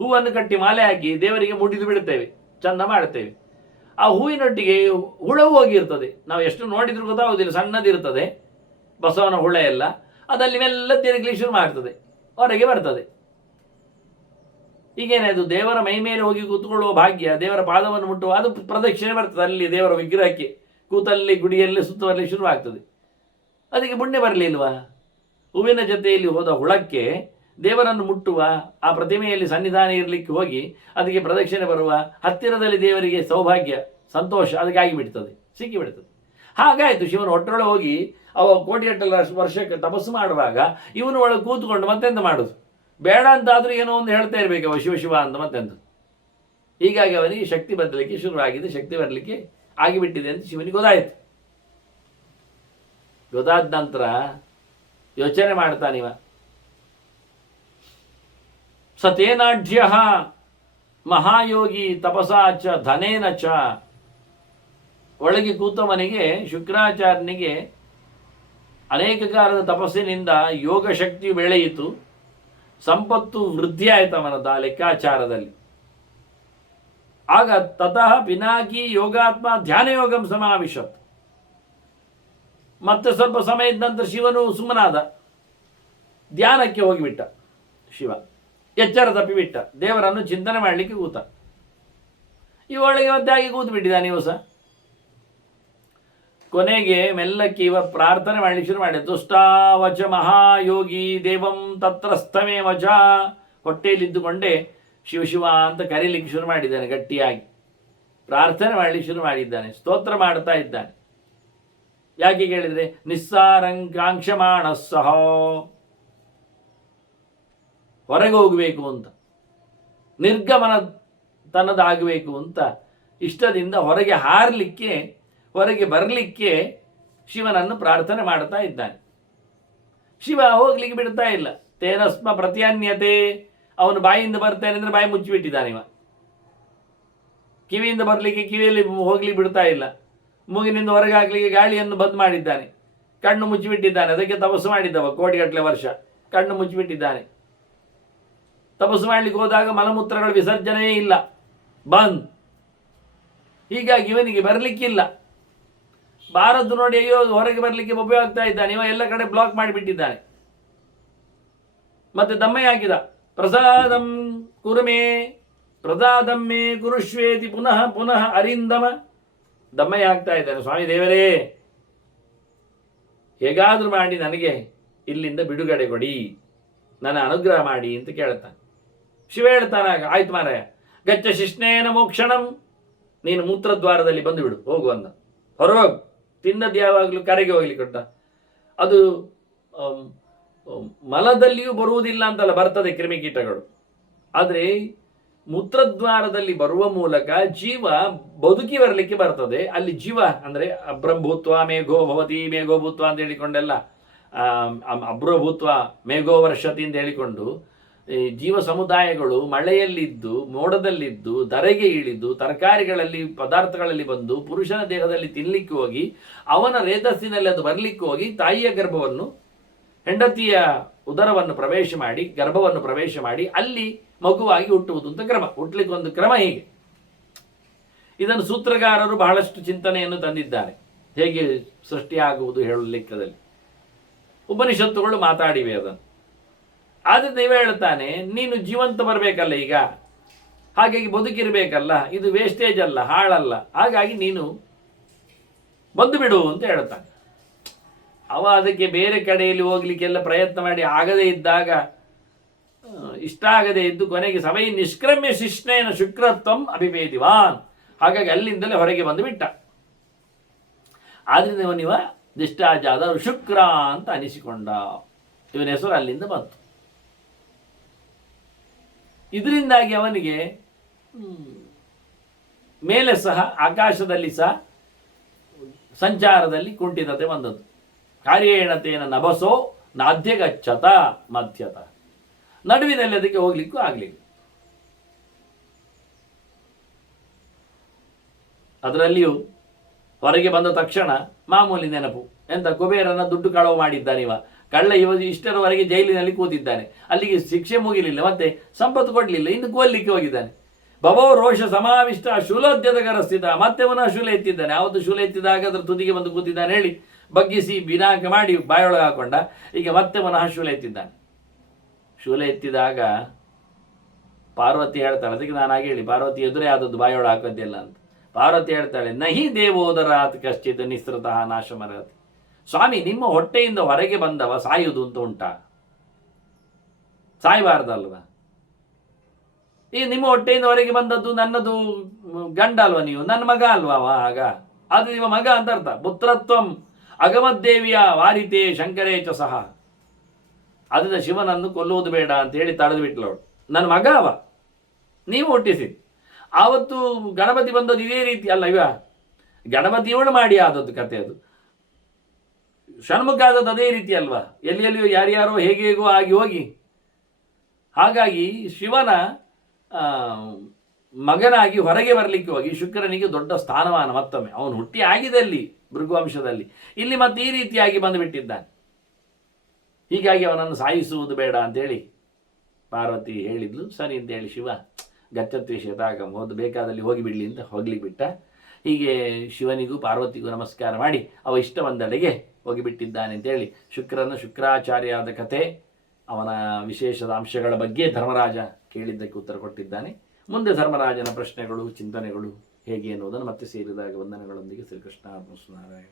ಹೂವನ್ನು ಕಟ್ಟಿ ಮಾಲೆ ಹಾಕಿ ದೇವರಿಗೆ ಮುಡಿದು ಬಿಡುತ್ತೇವೆ, ಚಂದ ಮಾಡ್ತೇವೆ. ಆ ಹೂವಿನೊಟ್ಟಿಗೆ ಹುಳವು ಹೋಗಿರ್ತದೆ, ನಾವು ಎಷ್ಟು ನೋಡಿದ್ರು ಗೊತ್ತಾಗೋದಿಲ್ಲ, ಸಣ್ಣದಿರ್ತದೆ ಬಸವನ ಹುಳ ಎಲ್ಲ, ಅದಲ್ಲಿ ಮೆಲ್ಲ ತಿರುಗಲಿ ಶುರು ಮಾಡ್ತದೆ, ಹೊರಗೆ ಬರ್ತದೆ. ಈಗೇನಾಯ್ತು, ದೇವರ ಮೈ ಮೇಲೆ ಹೋಗಿ ಕೂತ್ಕೊಳ್ಳುವ ಭಾಗ್ಯ, ದೇವರ ಪಾದವನ್ನು ಮುಟ್ಟುವ, ಅದು ಪ್ರದಕ್ಷಿಣೆ ಬರ್ತದೆ ಅಲ್ಲಿ ದೇವರ ವಿಗ್ರಹಕ್ಕೆ, ಕೂತಲ್ಲಿ ಗುಡಿಯಲ್ಲಿ ಸುತ್ತುವಲ್ಲಿ ಶುರುವಾಗ್ತದೆ. ಅದಕ್ಕೆ ಪುಣ್ಯ ಬರಲಿಲ್ವಾ? ಹೂವಿನ ಜೊತೆಯಲ್ಲಿ ಹೋದ ಹುಳಕ್ಕೆ ದೇವರನ್ನು ಮುಟ್ಟುವ, ಆ ಪ್ರತಿಮೆಯಲ್ಲಿ ಸನ್ನಿಧಾನ ಇರಲಿಕ್ಕೆ ಹೋಗಿ ಅದಕ್ಕೆ ಪ್ರದಕ್ಷಿಣೆ ಬರುವ, ಹತ್ತಿರದಲ್ಲಿ ದೇವರಿಗೆ ಸೌಭಾಗ್ಯ ಸಂತೋಷ ಅದಕ್ಕೆ ಆಗಿಬಿಡ್ತದೆ, ಸಿಕ್ಕಿಬಿಡ್ತದೆ. ಹಾಗಾಯಿತು, ಶಿವನ ಹೊಟ್ಟೊಳಗೆ ಹೋಗಿ ಅವ ಕೋಟಿಗಟ್ಟಲೆ ವರ್ಷಕ್ಕೆ ತಪಸ್ಸು ಮಾಡುವಾಗ ಇವನು ಒಳಗೆ ಕೂತ್ಕೊಂಡು ಮತ್ತೆಂತ ಮಾಡೋದು, ಬೇಡ ಅಂತಾದರೂ ಏನೋ ಒಂದು ಹೇಳ್ತಾ ಇರಬೇಕು ಅವ ಶಿವ ಶಿವ ಅಂತ ಮತ್ತೆಂತ. ಹೀಗಾಗಿ ಅವನಿಗೆ ಶಕ್ತಿ ಬದಲಿಕ್ಕೆ ಶುರುವಾಗಿದೆ, ಶಕ್ತಿ ಬರಲಿಕ್ಕೆ ಆಗಿಬಿಟ್ಟಿದೆ ಅಂತ ಶಿವನಿಗೆ ಗೊತ್ತಾಯಿತು. ಗೊತ್ತಾದ ನಂತರ ಯೋಚನೆ ಮಾಡ್ತಾನಿವ, ಸತೇನಾಢ್ಯ ಮಹಾಯೋಗಿ ತಪಸಾ ಚ ಧನೇನ ಚ. ಒಳಗೆ ಕೂತವನಿಗೆ, ಶುಕ್ರಾಚಾರ್ಯನಿಗೆ ಅನೇಕ ಕಾಲದ ತಪಸ್ಸಿನಿಂದ ಯೋಗ ಶಕ್ತಿಯು ಬೆಳೆಯಿತು, ಸಂಪತ್ತು ವೃದ್ಧಿ ಆಯಿತು ಅವನದ ಲೆಕ್ಕಾಚಾರದಲ್ಲಿ. ಆಗ ತತಃ ಪಿನಾಕಿ ಯೋಗಾತ್ಮ ಧ್ಯಾನ ಯೋಗಂ ಸಮಾವಿಶತ್. ಮತ್ತೆ ಸ್ವಲ್ಪ ಸಮಯದ ನಂತರ ಶಿವನು ಸುಮ್ಮನಾದ, ಧ್ಯಾನಕ್ಕೆ ಹೋಗಿಬಿಟ್ಟ ಶಿವ, ಎಚ್ಚರ ತಪ್ಪಿಬಿಟ್ಟ, ದೇವರನ್ನು ಚಿಂತನೆ ಮಾಡಲಿಕ್ಕೆ ಕೂತ. ಇವಳಿಗೆ ಮತ್ತೆ ಆಗಿ ಕೂತು ಬಿಟ್ಟಿದ್ದಾನೆ ಇವ ಸಹ. ಕೊನೆಗೆ ಮೆಲ್ಲಕ್ಕೆ ಇವ ಪ್ರಾರ್ಥನೆ ಮಾಡಲಿಕ್ಕೆ ಶುರು ಮಾಡಿ, ದುಷ್ಟಾವಚ ಮಹಾಯೋಗಿ ದೇವಂ ತತ್ರಸ್ಥಮೇ ವಚ. ಹೊಟ್ಟೆಯಲ್ಲಿದ್ದುಕೊಂಡೇ ಶಿವ ಶಿವ ಅಂತ ಕರೀಲಿಕ್ಕೆ ಶುರು ಮಾಡಿದ್ದಾನೆ, ಗಟ್ಟಿಯಾಗಿ ಪ್ರಾರ್ಥನೆ ಮಾಡಲಿಕ್ಕೆ ಶುರು ಮಾಡಿದ್ದಾನೆ, ಸ್ತೋತ್ರ ಮಾಡ್ತಾ ಇದ್ದಾನೆ. ಯಾಕೆ ಕೇಳಿದರೆ, ನಿಸ್ಸಾರಂಕಾಂಕ್ಷಮಾಣ ಸಹ, ಹೊರಗೆ ಹೋಗಬೇಕು ಅಂತ, ನಿರ್ಗಮನ ತನ್ನದಾಗಬೇಕು ಅಂತ ಇಷ್ಟದಿಂದ ಹೊರಗೆ ಹಾರಲಿಕ್ಕೆ, ಹೊರಗೆ ಬರಲಿಕ್ಕೆ ಶಿವನನ್ನು ಪ್ರಾರ್ಥನೆ ಮಾಡ್ತಾ ಇದ್ದಾನೆ. ಶಿವ ಹೋಗ್ಲಿಕ್ಕೆ ಬಿಡ್ತಾ ಇಲ್ಲ. ತೇನಸ್ಮ ಪ್ರತ್ಯಾನ್ಯತೆ, ಅವನು ಬಾಯಿಯಿಂದ ಬರ್ತೇನೆ ಅಂದರೆ ಬಾಯಿ ಮುಚ್ಚಿಬಿಟ್ಟಿದ್ದಾನೆ ಇವ. ಕಿವಿಯಿಂದ ಬರಲಿಕ್ಕೆ ಕಿವಿಯಲ್ಲಿ ಹೋಗ್ಲಿಕ್ಕೆ ಬಿಡ್ತಾ ಇಲ್ಲ, ಮೂಗಿನಿಂದ ಹೊರಗೆ ಹಾಕ್ಲಿಕ್ಕೆ ಗಾಳಿಯನ್ನು ಬಂದ್ ಮಾಡಿದ್ದಾನೆ, ಕಣ್ಣು ಮುಚ್ಚಿಬಿಟ್ಟಿದ್ದಾನೆ. ಅದಕ್ಕೆ ತಪಸ್ಸು ಮಾಡಿದ್ದವ ಕೋಟಿಗಟ್ಟಲೆ ವರ್ಷ, ಕಣ್ಣು ಮುಚ್ಚಿಬಿಟ್ಟಿದ್ದಾನೆ. ತಪಸ್ಸು ಮಾಡ್ಲಿಕ್ಕೆ ಹೋದಾಗ ಮಲಮೂತ್ರಗಳ ವಿಸರ್ಜನೆ ಇಲ್ಲ, ಬಂದ್. ಹೀಗಾಗಿ ಇವನಿಗೆ ಬರಲಿಕ್ಕಿಲ್ಲ. ಬಾರದ್ದು ನೋಡಿ ಅಯ್ಯೋ ಹೊರಗೆ ಬರಲಿಕ್ಕೆ ಉಪಯೋಗ ಆಗ್ತಾ ಇದ್ದಾನೆ, ಇವ ಎಲ್ಲ ಕಡೆ ಬ್ಲಾಕ್ ಮಾಡಿಬಿಟ್ಟಿದ್ದಾನೆ. ಮತ್ತೆ ದಮ್ಮಯ್ಯ ಹಾಕಿದ, ಪ್ರಸಾದಂ ಕುರುಮೇ ಪ್ರಸಾದಮ್ಮೆ ಕುರುಶ್ವೇತಿ ಪುನಃ ಪುನಃ ಅರಿಂದಮ. ದಮ್ಮಯ್ಯ ಆಗ್ತಾ ಇದ್ದಾನೆ, ಸ್ವಾಮಿ ದೇವರೇ ಹೇಗಾದ್ರೂ ಮಾಡಿ ನನಗೆ ಇಲ್ಲಿಂದ ಬಿಡುಗಡೆ ಕೊಡಿ, ನನ್ನ ಅನುಗ್ರಹ ಮಾಡಿ ಅಂತ ಕೇಳ್ತಾನೆ. ಶಿವ ಹೇಳ್ತಾನಾಗ, ಆಯ್ತು ಮಾರಾಯ, ಗಚ್ಚ ಶಿಷ್ಣೇನ ಮೋಕ್ಷಣಂ, ನೀನು ಮೂತ್ರದ್ವಾರದಲ್ಲಿ ಬಂದು ಬಿಡು, ಹೋಗು ಅಂದ. ಹೊರಗೋಗು, ತಿನ್ನದ್ದು ಯಾವಾಗಲೂ ಕರೆಗೆ ಹೋಗ್ಲಿಕ್ಕೆ ಕೊಟ್ಟ. ಅದು ಮಲದಲ್ಲಿಯೂ ಬರುವುದಿಲ್ಲ ಅಂತಲ್ಲ, ಬರ್ತದೆ ಕ್ರಿಮಿಕೀಟಗಳು. ಆದರೆ ಮೂತ್ರದ್ವಾರದಲ್ಲಿ ಬರುವ ಮೂಲಕ ಜೀವ ಬದುಕಿ ಬರಲಿಕ್ಕೆ ಬರ್ತದೆ. ಅಲ್ಲಿ ಜೀವ ಅಂದರೆ ಅಬ್ರಭೂತ್ವ ಮೇಘೋ ಭವತಿ, ಮೇಘೋ ಭೂತ್ವ ಅಂತ ಹೇಳಿಕೊಂಡೆಲ್ಲ, ಅಬ್ರಭೂತ್ವ ಮೇಘೋ ವರ್ಷತಿ ಅಂತ ಹೇಳಿಕೊಂಡು ಜೀವ ಸಮುದಾಯಗಳು ಮಳೆಯಲ್ಲಿದ್ದು, ಮೋಡದಲ್ಲಿದ್ದು, ಧರೆಗೆ ಇಳಿದು, ತರಕಾರಿಗಳಲ್ಲಿ ಪದಾರ್ಥಗಳಲ್ಲಿ ಬಂದು ಪುರುಷನ ದೇಹದಲ್ಲಿ ತಿನ್ನಲಿಕ್ಕೆ ಹೋಗಿ, ಅವನ ರೇತಸ್ಸಿನಲ್ಲಿ ಅದು ಬರಲಿಕ್ಕೆ ಹೋಗಿ ತಾಯಿಯ ಗರ್ಭವನ್ನು, ಹೆಂಡತಿಯ ಉದರವನ್ನು ಪ್ರವೇಶ ಮಾಡಿ, ಗರ್ಭವನ್ನು ಪ್ರವೇಶ ಮಾಡಿ ಅಲ್ಲಿ ಮಗುವಾಗಿ ಹುಟ್ಟುವುದು ಅಂತ ಕ್ರಮ, ಹುಟ್ಟಲಿಕ್ಕೆ ಒಂದು ಕ್ರಮ. ಹೀಗೆ ಇದನ್ನು ಸೂತ್ರಗಾರರು ಬಹಳಷ್ಟು ಚಿಂತನೆಯನ್ನು ತಂದಿದ್ದಾರೆ, ಹೇಗೆ ಸೃಷ್ಟಿಯಾಗುವುದು ಹೇಳುವ ಲೆಕ್ಕದಲ್ಲಿ. ಉಪನಿಷತ್ತುಗಳು ಮಾತಾಡಿವೆ ಅದನ್ನು. ಆದರೆ ದೈವ ಹೇಳ್ತಾನೆ, ನೀನು ಜೀವಂತ ಬರಬೇಕಲ್ಲ ಈಗ, ಹಾಗಾಗಿ ಬದುಕಿರಬೇಕಲ್ಲ, ಇದು ವೇಸ್ಟೇಜ್ ಅಲ್ಲ, ಹಾಳಲ್ಲ, ಹಾಗಾಗಿ ನೀನು ಬಂದು ಬಿಡು ಅಂತ ಹೇಳ್ತಾನೆ. ಅವ ಅದಕ್ಕೆ ಬೇರೆ ಕಡೆಯಲ್ಲಿ ಹೋಗ್ಲಿಕ್ಕೆಲ್ಲ ಪ್ರಯತ್ನ ಮಾಡಿ ಆಗದೇ ಇದ್ದಾಗ, ಇಷ್ಟ ಆಗದೆ ಇದ್ದು ಕೊನೆಗೆ ಸಭೆ ನಿಷ್ಕ್ರಮ್ಯ ಶಿಷ್ಣೇನ ಶುಕ್ರತ್ವಂ ಅಭಿಭೇದಿವಾನ್, ಹಾಗಾಗಿ ಅಲ್ಲಿಂದಲೇ ಹೊರಗೆ ಬಂದು ಬಿಟ್ಟ. ಆದ್ರಿಂದ ಇವನಿವ ದಿಷ್ಟಾಜಾದ ಶುಕ್ರ ಅಂತ ಅನಿಸಿಕೊಂಡ. ಇವನ ಹೆಸರು ಅಲ್ಲಿಂದ ಬಂತು. ಇದರಿಂದಾಗಿ ಅವನಿಗೆ ಮೇಲೆ ಸಹ ಆಕಾಶದಲ್ಲಿ ಸಹ ಸಂಚಾರದಲ್ಲಿ ಕುಂಠಿತತೆ ಬಂದದ್ದು. ಕಾರ್ಯೇಣತೇನ ನಭಸೋ ನಾದ್ಯಗಚ್ಚತ ಮಧ್ಯತ, ನಡುವಿನಲ್ಲಿ ಅದಕ್ಕೆ ಹೋಗ್ಲಿಕ್ಕೂ ಆಗಲಿಲ್ಲ. ಅದರಲ್ಲಿಯೂ ಹೊರಗೆ ಬಂದ ತಕ್ಷಣ ಮಾಮೂಲಿ ನೆನಪು, ಎಂತ ಕುಬೇರನ ದುಡ್ಡು ಕಳವು ಮಾಡಿದ್ದಾನಿವ, ಕಳ್ಳ ಇಷ್ಟರವರೆಗೆ ಜೈಲಿನಲ್ಲಿ ಕೂತಿದ್ದಾನೆ, ಅಲ್ಲಿಗೆ ಶಿಕ್ಷೆ ಮುಗಿಲಿಲ್ಲ, ಮತ್ತೆ ಸಂಪತ್ತು ಕೊಡಲಿಲ್ಲ, ಇನ್ನು ಕೊಲ್ಲಿಕ್ಕೆ ಹೋಗಿದ್ದಾನೆ. ಭವೋ ರೋಷ ಸಮಾವಿಷ್ಟ ಶೂಲೋದ್ಯತಕರ ಸ್ಥಿತ, ಮತ್ತೆ ಪುನಃ ಶೂಲ ಎತ್ತಿದ್ದಾನೆ. ಆವತ್ತು ಶೂಲ ಎತ್ತಿದಾಗ ಅದರ ತುದಿಗೆ ಬಂದು ಕೂತಿದ್ದಾನೆ ಹೇಳಿ ಬಗ್ಗಿಸಿ ಬಿನಾಕ ಮಾಡಿ ಬಾಯೊಳಗೆ ಹಾಕೊಂಡ. ಈಗ ಮತ್ತೆ ಪುನಃ ಶೂಲ ಎತ್ತಿದ್ದಾನೆ. ಶೂಲ ಎತ್ತಿದಾಗ ಪಾರ್ವತಿ ಹೇಳ್ತಾಳೆ, ಅದಕ್ಕೆ ನಾನು ಹಾಗೆ ಹೇಳಿ ಪಾರ್ವತಿ ಎದುರೇ ಆದದ್ದು ಬಾಯೊಳಗೆ ಹಾಕೋದಿಲ್ಲ ಅಂತ. ಪಾರ್ವತಿ ಹೇಳ್ತಾಳೆ, ನಹಿ ದೇವೋದರಾತ್ ಕಶ್ಚಿತ್ ನಿಸೃತಃ ನಾಶಮರತಿ. ಸ್ವಾಮಿ, ನಿಮ್ಮ ಹೊಟ್ಟೆಯಿಂದ ಹೊರಗೆ ಬಂದವ ಸಾಯುವುದು ಅಂತ ಉಂಟಾ? ಸಾಯಬಾರ್ದಲ್ವ? ಈ ನಿಮ್ಮ ಹೊಟ್ಟೆಯಿಂದ ಹೊರಗೆ ಬಂದದ್ದು ನನ್ನದು ಗಂಡ ಅಲ್ವಾ, ನೀವು ನನ್ನ ಮಗ ಅಲ್ವಾ ಆಗ? ಅದು ನಿಮ್ಮ ಮಗ ಅಂತ ಅರ್ಥ. ಪುತ್ರತ್ವಂ ಅಗಮದ್ದೇವಿಯ ವಾರಿತೆ ಶಂಕರೇ ಚ ಸಹ. ಅದರಿಂದ ಶಿವನನ್ನು ಕೊಲ್ಲುವುದು ಬೇಡ ಅಂತ ಹೇಳಿ ತಡೆದು ಬಿಟ್ಲವಳು. ನನ್ನ ಮಗ ಅವ, ನೀವು ಹುಟ್ಟಿಸಿ. ಆವತ್ತು ಗಣಪತಿ ಬಂದದ್ದು ಇದೇ ರೀತಿ ಅಲ್ಲ, ಇವ ಗಣಪತಿಯವಳು ಮಾಡಿ ಆದದ್ದು ಕತೆ. ಅದು ಷಣ್ಮುಖ ಆದದ್ದು ಅದೇ ರೀತಿ ಅಲ್ವಾ? ಎಲ್ಲಿಯೋ ಯಾರ್ಯಾರೋ ಹೇಗೇಗೋ ಆಗಿ ಹೋಗಿ. ಹಾಗಾಗಿ ಶಿವನ ಮಗನಾಗಿ ಹೊರಗೆ ಬರಲಿಕ್ಕೆ ಹೋಗಿ ಶುಕ್ರನಿಗೆ ದೊಡ್ಡ ಸ್ಥಾನಮಾನ ಮತ್ತೊಮ್ಮೆ. ಅವನು ಹುಟ್ಟಿ ಆಗಿದೆ ಅಲ್ಲಿ ಭೃಗುವಂಶದಲ್ಲಿ, ಇಲ್ಲಿ ಮತ್ತೆ ಈ ರೀತಿಯಾಗಿ ಬಂದುಬಿಟ್ಟಿದ್ದಾನೆ. ಹೀಗಾಗಿ ಅವನನ್ನು ಸಾಯಿಸುವುದು ಬೇಡ ಅಂತೇಳಿ ಪಾರ್ವತಿ ಹೇಳಿದ್ಲು. ಸರಿ ಅಂತೇಳಿ ಶಿವ ಗಚ್ಚತ್ವಿ ಶತಾಗಂ, ಹೋದು ಬೇಕಾದಲ್ಲಿ ಹೋಗಿಬಿಡಲಿ ಅಂತ ಹೋಗ್ಲಿಕ್ಕೆ ಬಿಟ್ಟ. ಹೀಗೆ ಶಿವನಿಗೂ ಪಾರ್ವತಿಗೂ ನಮಸ್ಕಾರ ಮಾಡಿ ಅವ ಇಷ್ಟ ಬಂದಡೆಗೆ ಹೋಗಿಬಿಟ್ಟಿದ್ದಾನೆ ಅಂತೇಳಿ ಶುಕ್ರಾಚಾರ್ಯರಾದ ಕಥೆ, ಅವನ ವಿಶೇಷದ ಅಂಶಗಳ ಬಗ್ಗೆ ಧರ್ಮರಾಜ ಕೇಳಿದ್ದಕ್ಕೆ ಉತ್ತರ ಕೊಟ್ಟಿದ್ದಾನೆ. ಮುಂದೆ ಧರ್ಮರಾಜನ ಪ್ರಶ್ನೆಗಳು ಚಿಂತನೆಗಳು ಹೇಗೆ ಎನ್ನುವುದನ್ನು ಮತ್ತೆ ಸೇರಿದಾಗ ವಂದನೆಗಳೊಂದಿಗೆ ಶ್ರೀಕೃಷ್ಣ ನಾರಾಯಣ.